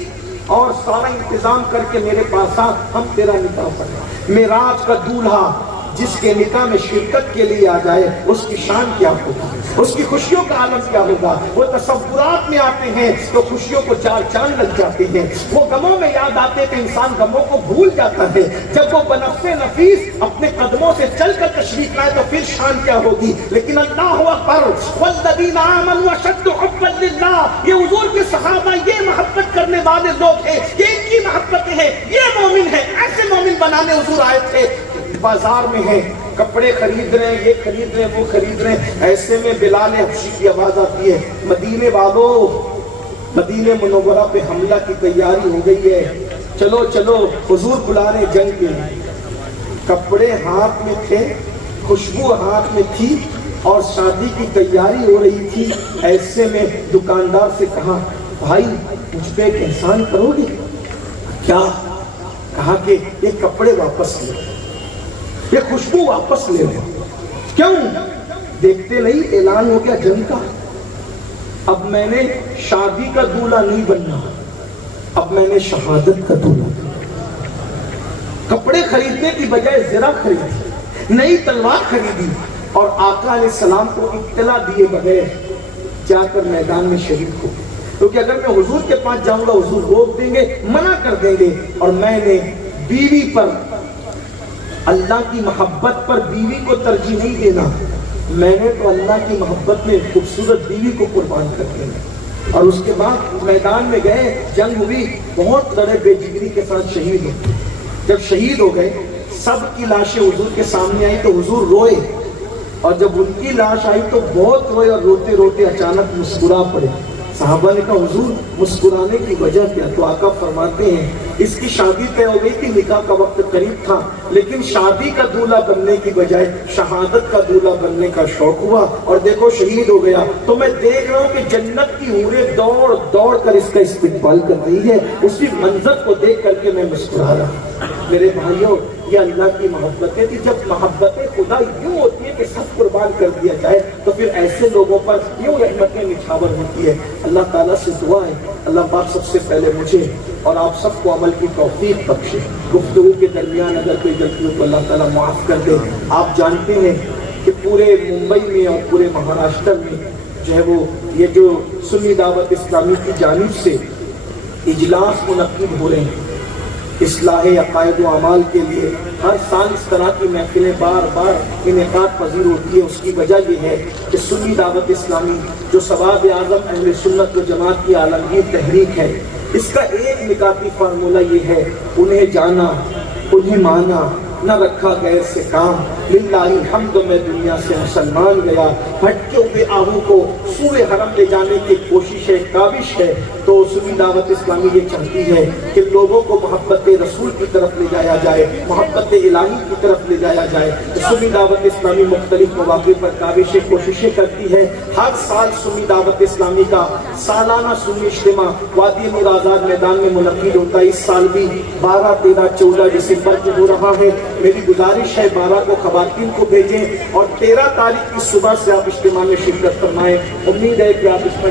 اور سارا انتظام کر کے میرے پاس آ، ہم تیرا نکاح پڑھا۔ معراج کا دولہا جس کے نکاح میں شرکت کے لیے آ جائے اس کی شان کیا ہوگا، اس کی خوشیوں کا عالم کیا ہوگا۔ وہ تصورات میں آتے ہیں تو خوشیوں کو چار چاند لگ جاتے ہیں، وہ غموں میں یاد آتے تو انسان غموں کو بھول جاتا ہے۔ جب وہ بنفس نفیس اپنے قدموں سے چل کر تشریف لائے تو پھر شان کیا ہوگی۔ لیکن اللہ اکبر، والذین آمنوا اشد حبا للہ، یہ حضور کے صحابہ یہ محبت کرنے والے لوگ ہیں، یہ ان کی محبتیں ہیں، یہ مومن ہیں، ایسے مومن بنانے حضور آئے تھے۔ بازار میں ہیں، کپڑے خرید رہے ہیں، یہ خرید رہے ہیں، وہ خرید رہے ہیں، ایسے میں بلال حبشی کی آواز آتی ہے، مدینے والوں، مدینے منورہ پہ حملہ کی تیاری ہو گئی ہے، چلو چلو، حضور بلا رہے جنگ کے لیے۔ کپڑے ہاتھ میں تھے، خوشبو ہاتھ میں تھی اور شادی کی تیاری ہو رہی تھی۔ ایسے میں دکاندار سے کہا بھائی مجھ پہ ایک احسان کرو گے؟ کیا؟ کہا کہ یہ کپڑے واپس لے، یہ خوشبو واپس لے لو۔ کیوں؟ دیکھتے نہیں اعلان ہو گیا جنگ کا، اب میں نے شادی کا دولہا نہیں بننا، اب میں نے شہادت کا دولہا بننا۔ کپڑے خریدنے کی بجائے زرہ خریدی، نئی تلوار خریدی اور آقا علیہ السلام کو اطلاع دیے بغیر جا کر میدان میں شہید ہو گئے۔ کیونکہ اگر میں حضور کے پاس جاؤں گا حضور روک دیں گے، منع کر دیں گے، اور میں نے بیوی پر، اللہ کی محبت پر بیوی کو ترجیح نہیں دینا، میں نے تو اللہ کی محبت میں خوبصورت بیوی کو قربان کر دینا۔ اور اس کے بعد میدان میں گئے، جنگ ہوئی، بہت لڑے، بے جگری کے ساتھ شہید ہوئے۔ جب شہید ہو گئے سب کی لاشیں حضور کے سامنے آئی تو حضور روئے، اور جب ان کی لاش آئی تو بہت روئے اور روتے روتے اچانک مسکرا پڑے۔ صحابہ نے کہا حضور مسکرانے کی وجہ کیا؟ تو آقا فرماتے ہیں اس کی شادی طے ہو گئی تھی، نکاح کا وقت قریب تھا، لیکن شادی کا دولہا بننے کی بجائے شہادت کا دولہا بننے کا شوق ہوا اور دیکھو شہید ہو گیا۔ تو میں دیکھ رہا ہوں کہ جنت کی حوریں دوڑ دوڑ کر اس کا استقبال کر رہی ہے، اسی منظر کو دیکھ کر کے میں مسکرا رہا ہوں۔ میرے بھائیوں، یہ اللہ کی محبتیں تھی۔ جب محبت خدا یوں ہوتی ہے کہ سب قربان کر دیا جائے تو پھر ایسے لوگوں پر یوں رحمتیں نچھاور ہوتی ہے۔ اللہ تعالیٰ سے دعا ہے اللہ پاک سب سے پہلے مجھے اور آپ سب کو عمل کی توفیق بخشے۔ گفتگو کے درمیان اگر کوئی غلطی ہو تو اللہ تعالیٰ معاف کر دے۔ آپ جانتے ہیں کہ پورے ممبئی میں اور پورے مہاراشٹر میں جو ہے وہ یہ جو سنی دعوت اسلامی کی جانب سے اجلاس منعقد ہو رہے ہیں اصلاح عقائد و اعمال کے لیے، ہر سال اس طرح کی محفلیں بار بار انعقاد پذیر ہوتی ہے۔ اس کی وجہ یہ ہے کہ سنی دعوت اسلامی جو شباب اعظم اہل سنت و جماعت کی عالمگیر تحریک ہے، اس کا ایک نکاتی فارمولہ یہ ہے، انہیں جانا، انہیں مانا، نہ رکھا غیر سے کام۔ للہ الحمد، میں دنیا سے مسلمان گیا، بھٹکے ہوئے آہو کو سوئے حرم لے جانے کی کوشش ہے، کاوش ہے۔ تو سنی دعوت اسلامی یہ چاہتی ہے کہ لوگوں کو محبت رسول کی طرف لے جایا جائے، محبت الہی کی طرف لے جایا جائے۔ سنی دعوت اسلامی مختلف مواقع پر کاوشیں، کوششیں کرتی ہے۔ ہر سال سنی دعوت اسلامی کا سالانہ سنی اجتماع وادی نور آزاد میدان میں منعقد ہوتا ہے۔ اس سال بھی 12، 13، 14 دسمبر کو ہو رہا ہے۔ میری گزارش ہے 12 کو خواتین کو بھیجیں اور 13 تاریخ کی صبح سے آپ اجتماع میں شرکت فرمائیں۔ امید ہے کہ آپ اس پر